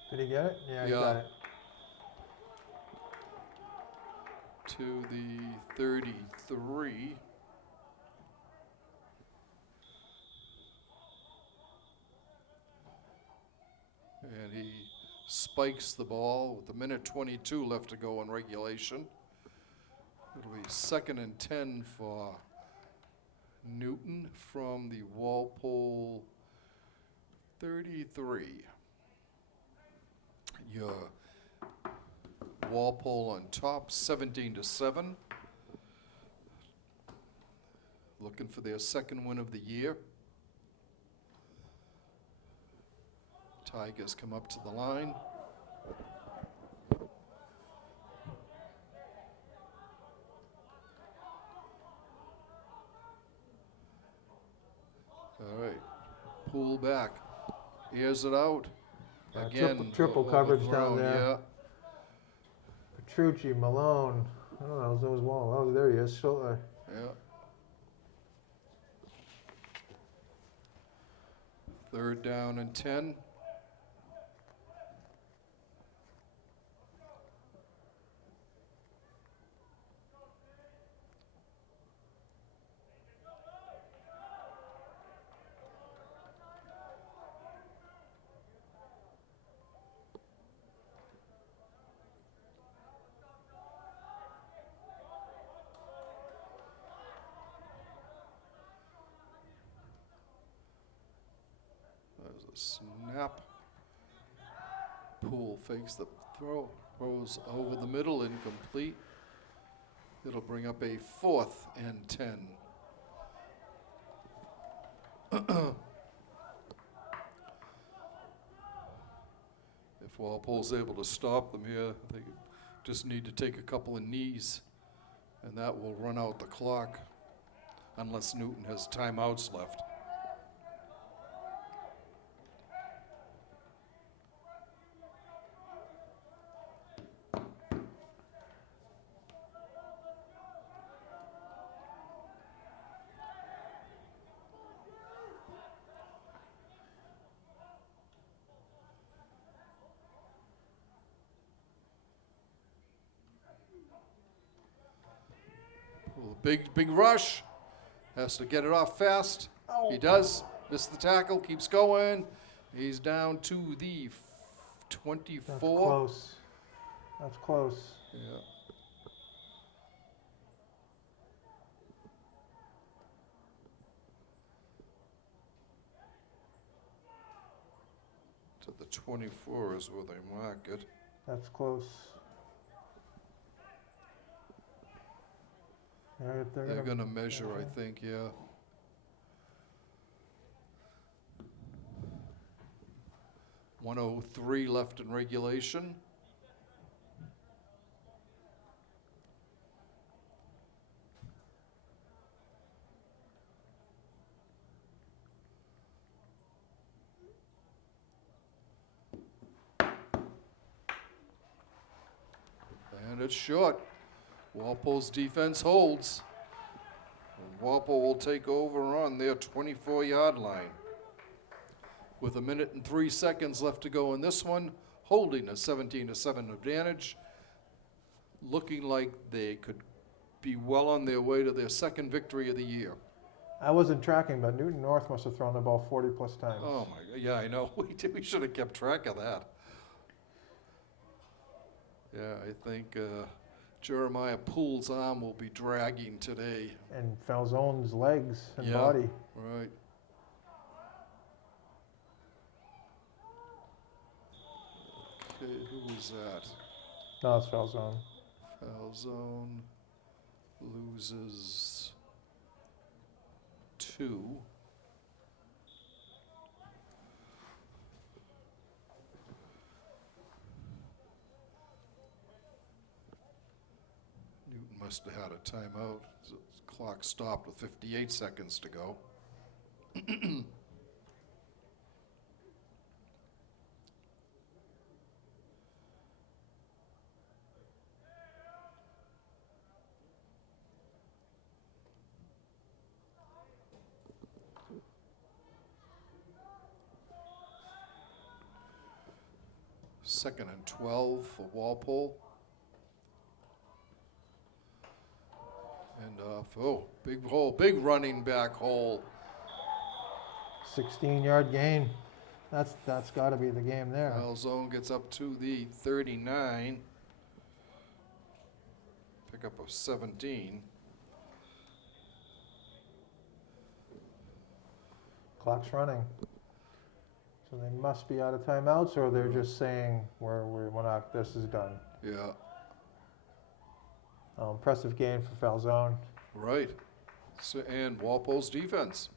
Did he get it? Yeah, he Yeah. got it. To the 33. And he spikes the ball with a minute 22 left to go in regulation. It'll be 2nd and 10 for Newton from the Walpole 33. Your Walpole on top, 17-7. Looking for their 2nd win of the year. Tigers come up to the line. All right, Poole back, airs it out. Again, triple coverage down overthrown, there. Yeah. Petrucci, Malone. I don't know. Those Wall. Oh, there he is. Schlittler. Yeah. 3rd down and 10. There's a snap. Poole fakes the throw, throws over the middle, incomplete. It'll bring up a 4th and 10. If Walpole's able to stop them here, they just need to take a couple of knees, and that will run out the clock, unless Newton has timeouts left. Big rush. Has to get it off fast. He does. Missed the tackle. Keeps going. He's down to the 24. That's close. That's close. Yeah. To the 24 is where they mark it. That's close. They're gonna measure, I think, yeah. .103 left in regulation. And it's short. Walpole's defense holds. Walpole will take over on their 24-yard line. With 1 minute and 3 seconds left to go in this one, holding a 17-7 advantage, looking like they could be well on their way to their second victory of the year. I wasn't tracking, but Newton North must have thrown the ball 40 plus times. Oh my God, yeah, I know. We should have kept track of that. Yeah, I think Jeremiah Poole's arm will be dragging today. And Falzone's legs and Yeah. body. Right. Okay, who was that? No, it's Falzone. Falzone loses 2. Newton must have had a timeout. The clock stopped with 58 seconds to go. Second and 12 for Walpole. And big hole, big running back hole. 16-yard gain. That's got to be the game there. Falzone gets up to the 39. Pick up of 17. Clock's running. So they must be out of timeouts, or they're just saying we're not. This is done. Yeah, Impressive game for Falzone. right. So, and Walpole's defense.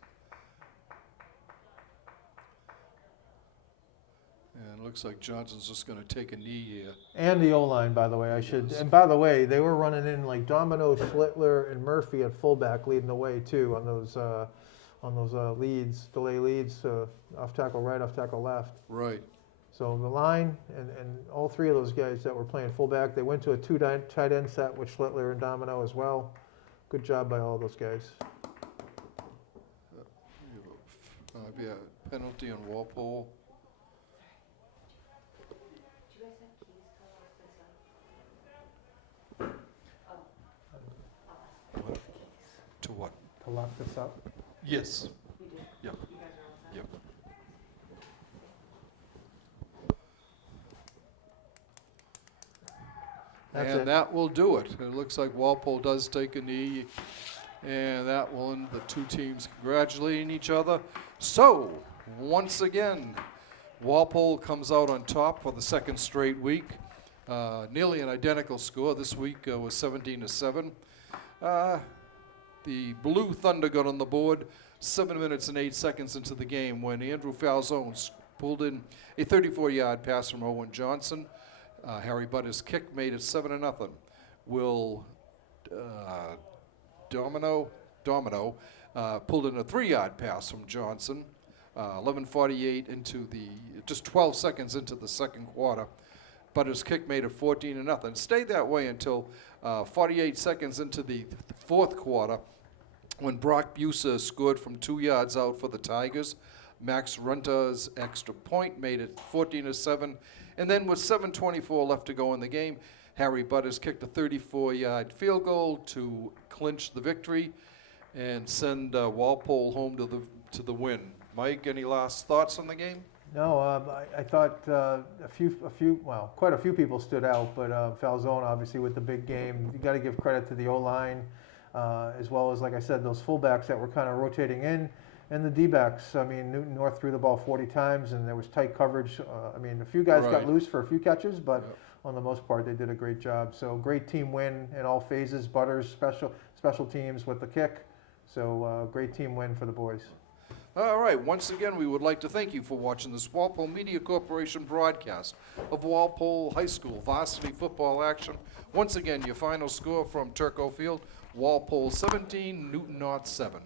And it looks like Johnson's just going to take a knee here. And the O-line, by the way, I should. And by the way, they were running in like Domino, Schlittler, and Murphy at fullback, leading the way too on those leads, delay leads, off tackle right, off tackle left. Right. So the line and all three of those guys that were playing fullback, they went to a two tight end set with Schlittler and Domino as well. Good job by all those guys. Be a penalty on Walpole. What? To what? To lock this up. Yes. Yep. Yep. That's And it. that will do it. It looks like Walpole does take a knee, and that will end the two teams congratulating each other. So, Once again, Walpole comes out on top for the second straight week. Nearly an identical score. This week was 17-7. The Blue Thunder got on the board 7 minutes and 8 seconds into the game when Andrew Falzone pulled in a 34-yard pass from Owen Johnson. Harry Butter's kick made it 7-0. Will Domino pulled in a 3-yard pass from Johnson. 11:48 into just 12 seconds into the second quarter. Butter's kick made it 14-0. Stayed that way until 48 seconds into the fourth quarter when Brock Buser scored from 2 yards out for the Tigers. Max Runta's extra point made it 14-7. And then with 7:24 left to go in the game, Harry Butters kicked a 34-yard field goal to clinch the victory and send Walpole home to the win. Mike, any last thoughts on the game? No, I thought quite a few people stood out, but Falzone obviously with the big game. You got to give credit to the O-line, as well as, like I said, those fullbacks that were kind of rotating in, and the D-backs. I mean, Newton North threw the ball 40 times, and there was tight coverage. I mean, a few guys got loose for a few catches, but on the most part, they did a great job. So great team win in all phases. Butters, special teams with the kick. So great team win for the boys. All right, once again, we would like to thank you for watching this Walpole Media Corporation broadcast of Walpole High School varsity football action. Once again, your final score from Turco Field, Walpole 17, Newton North 7.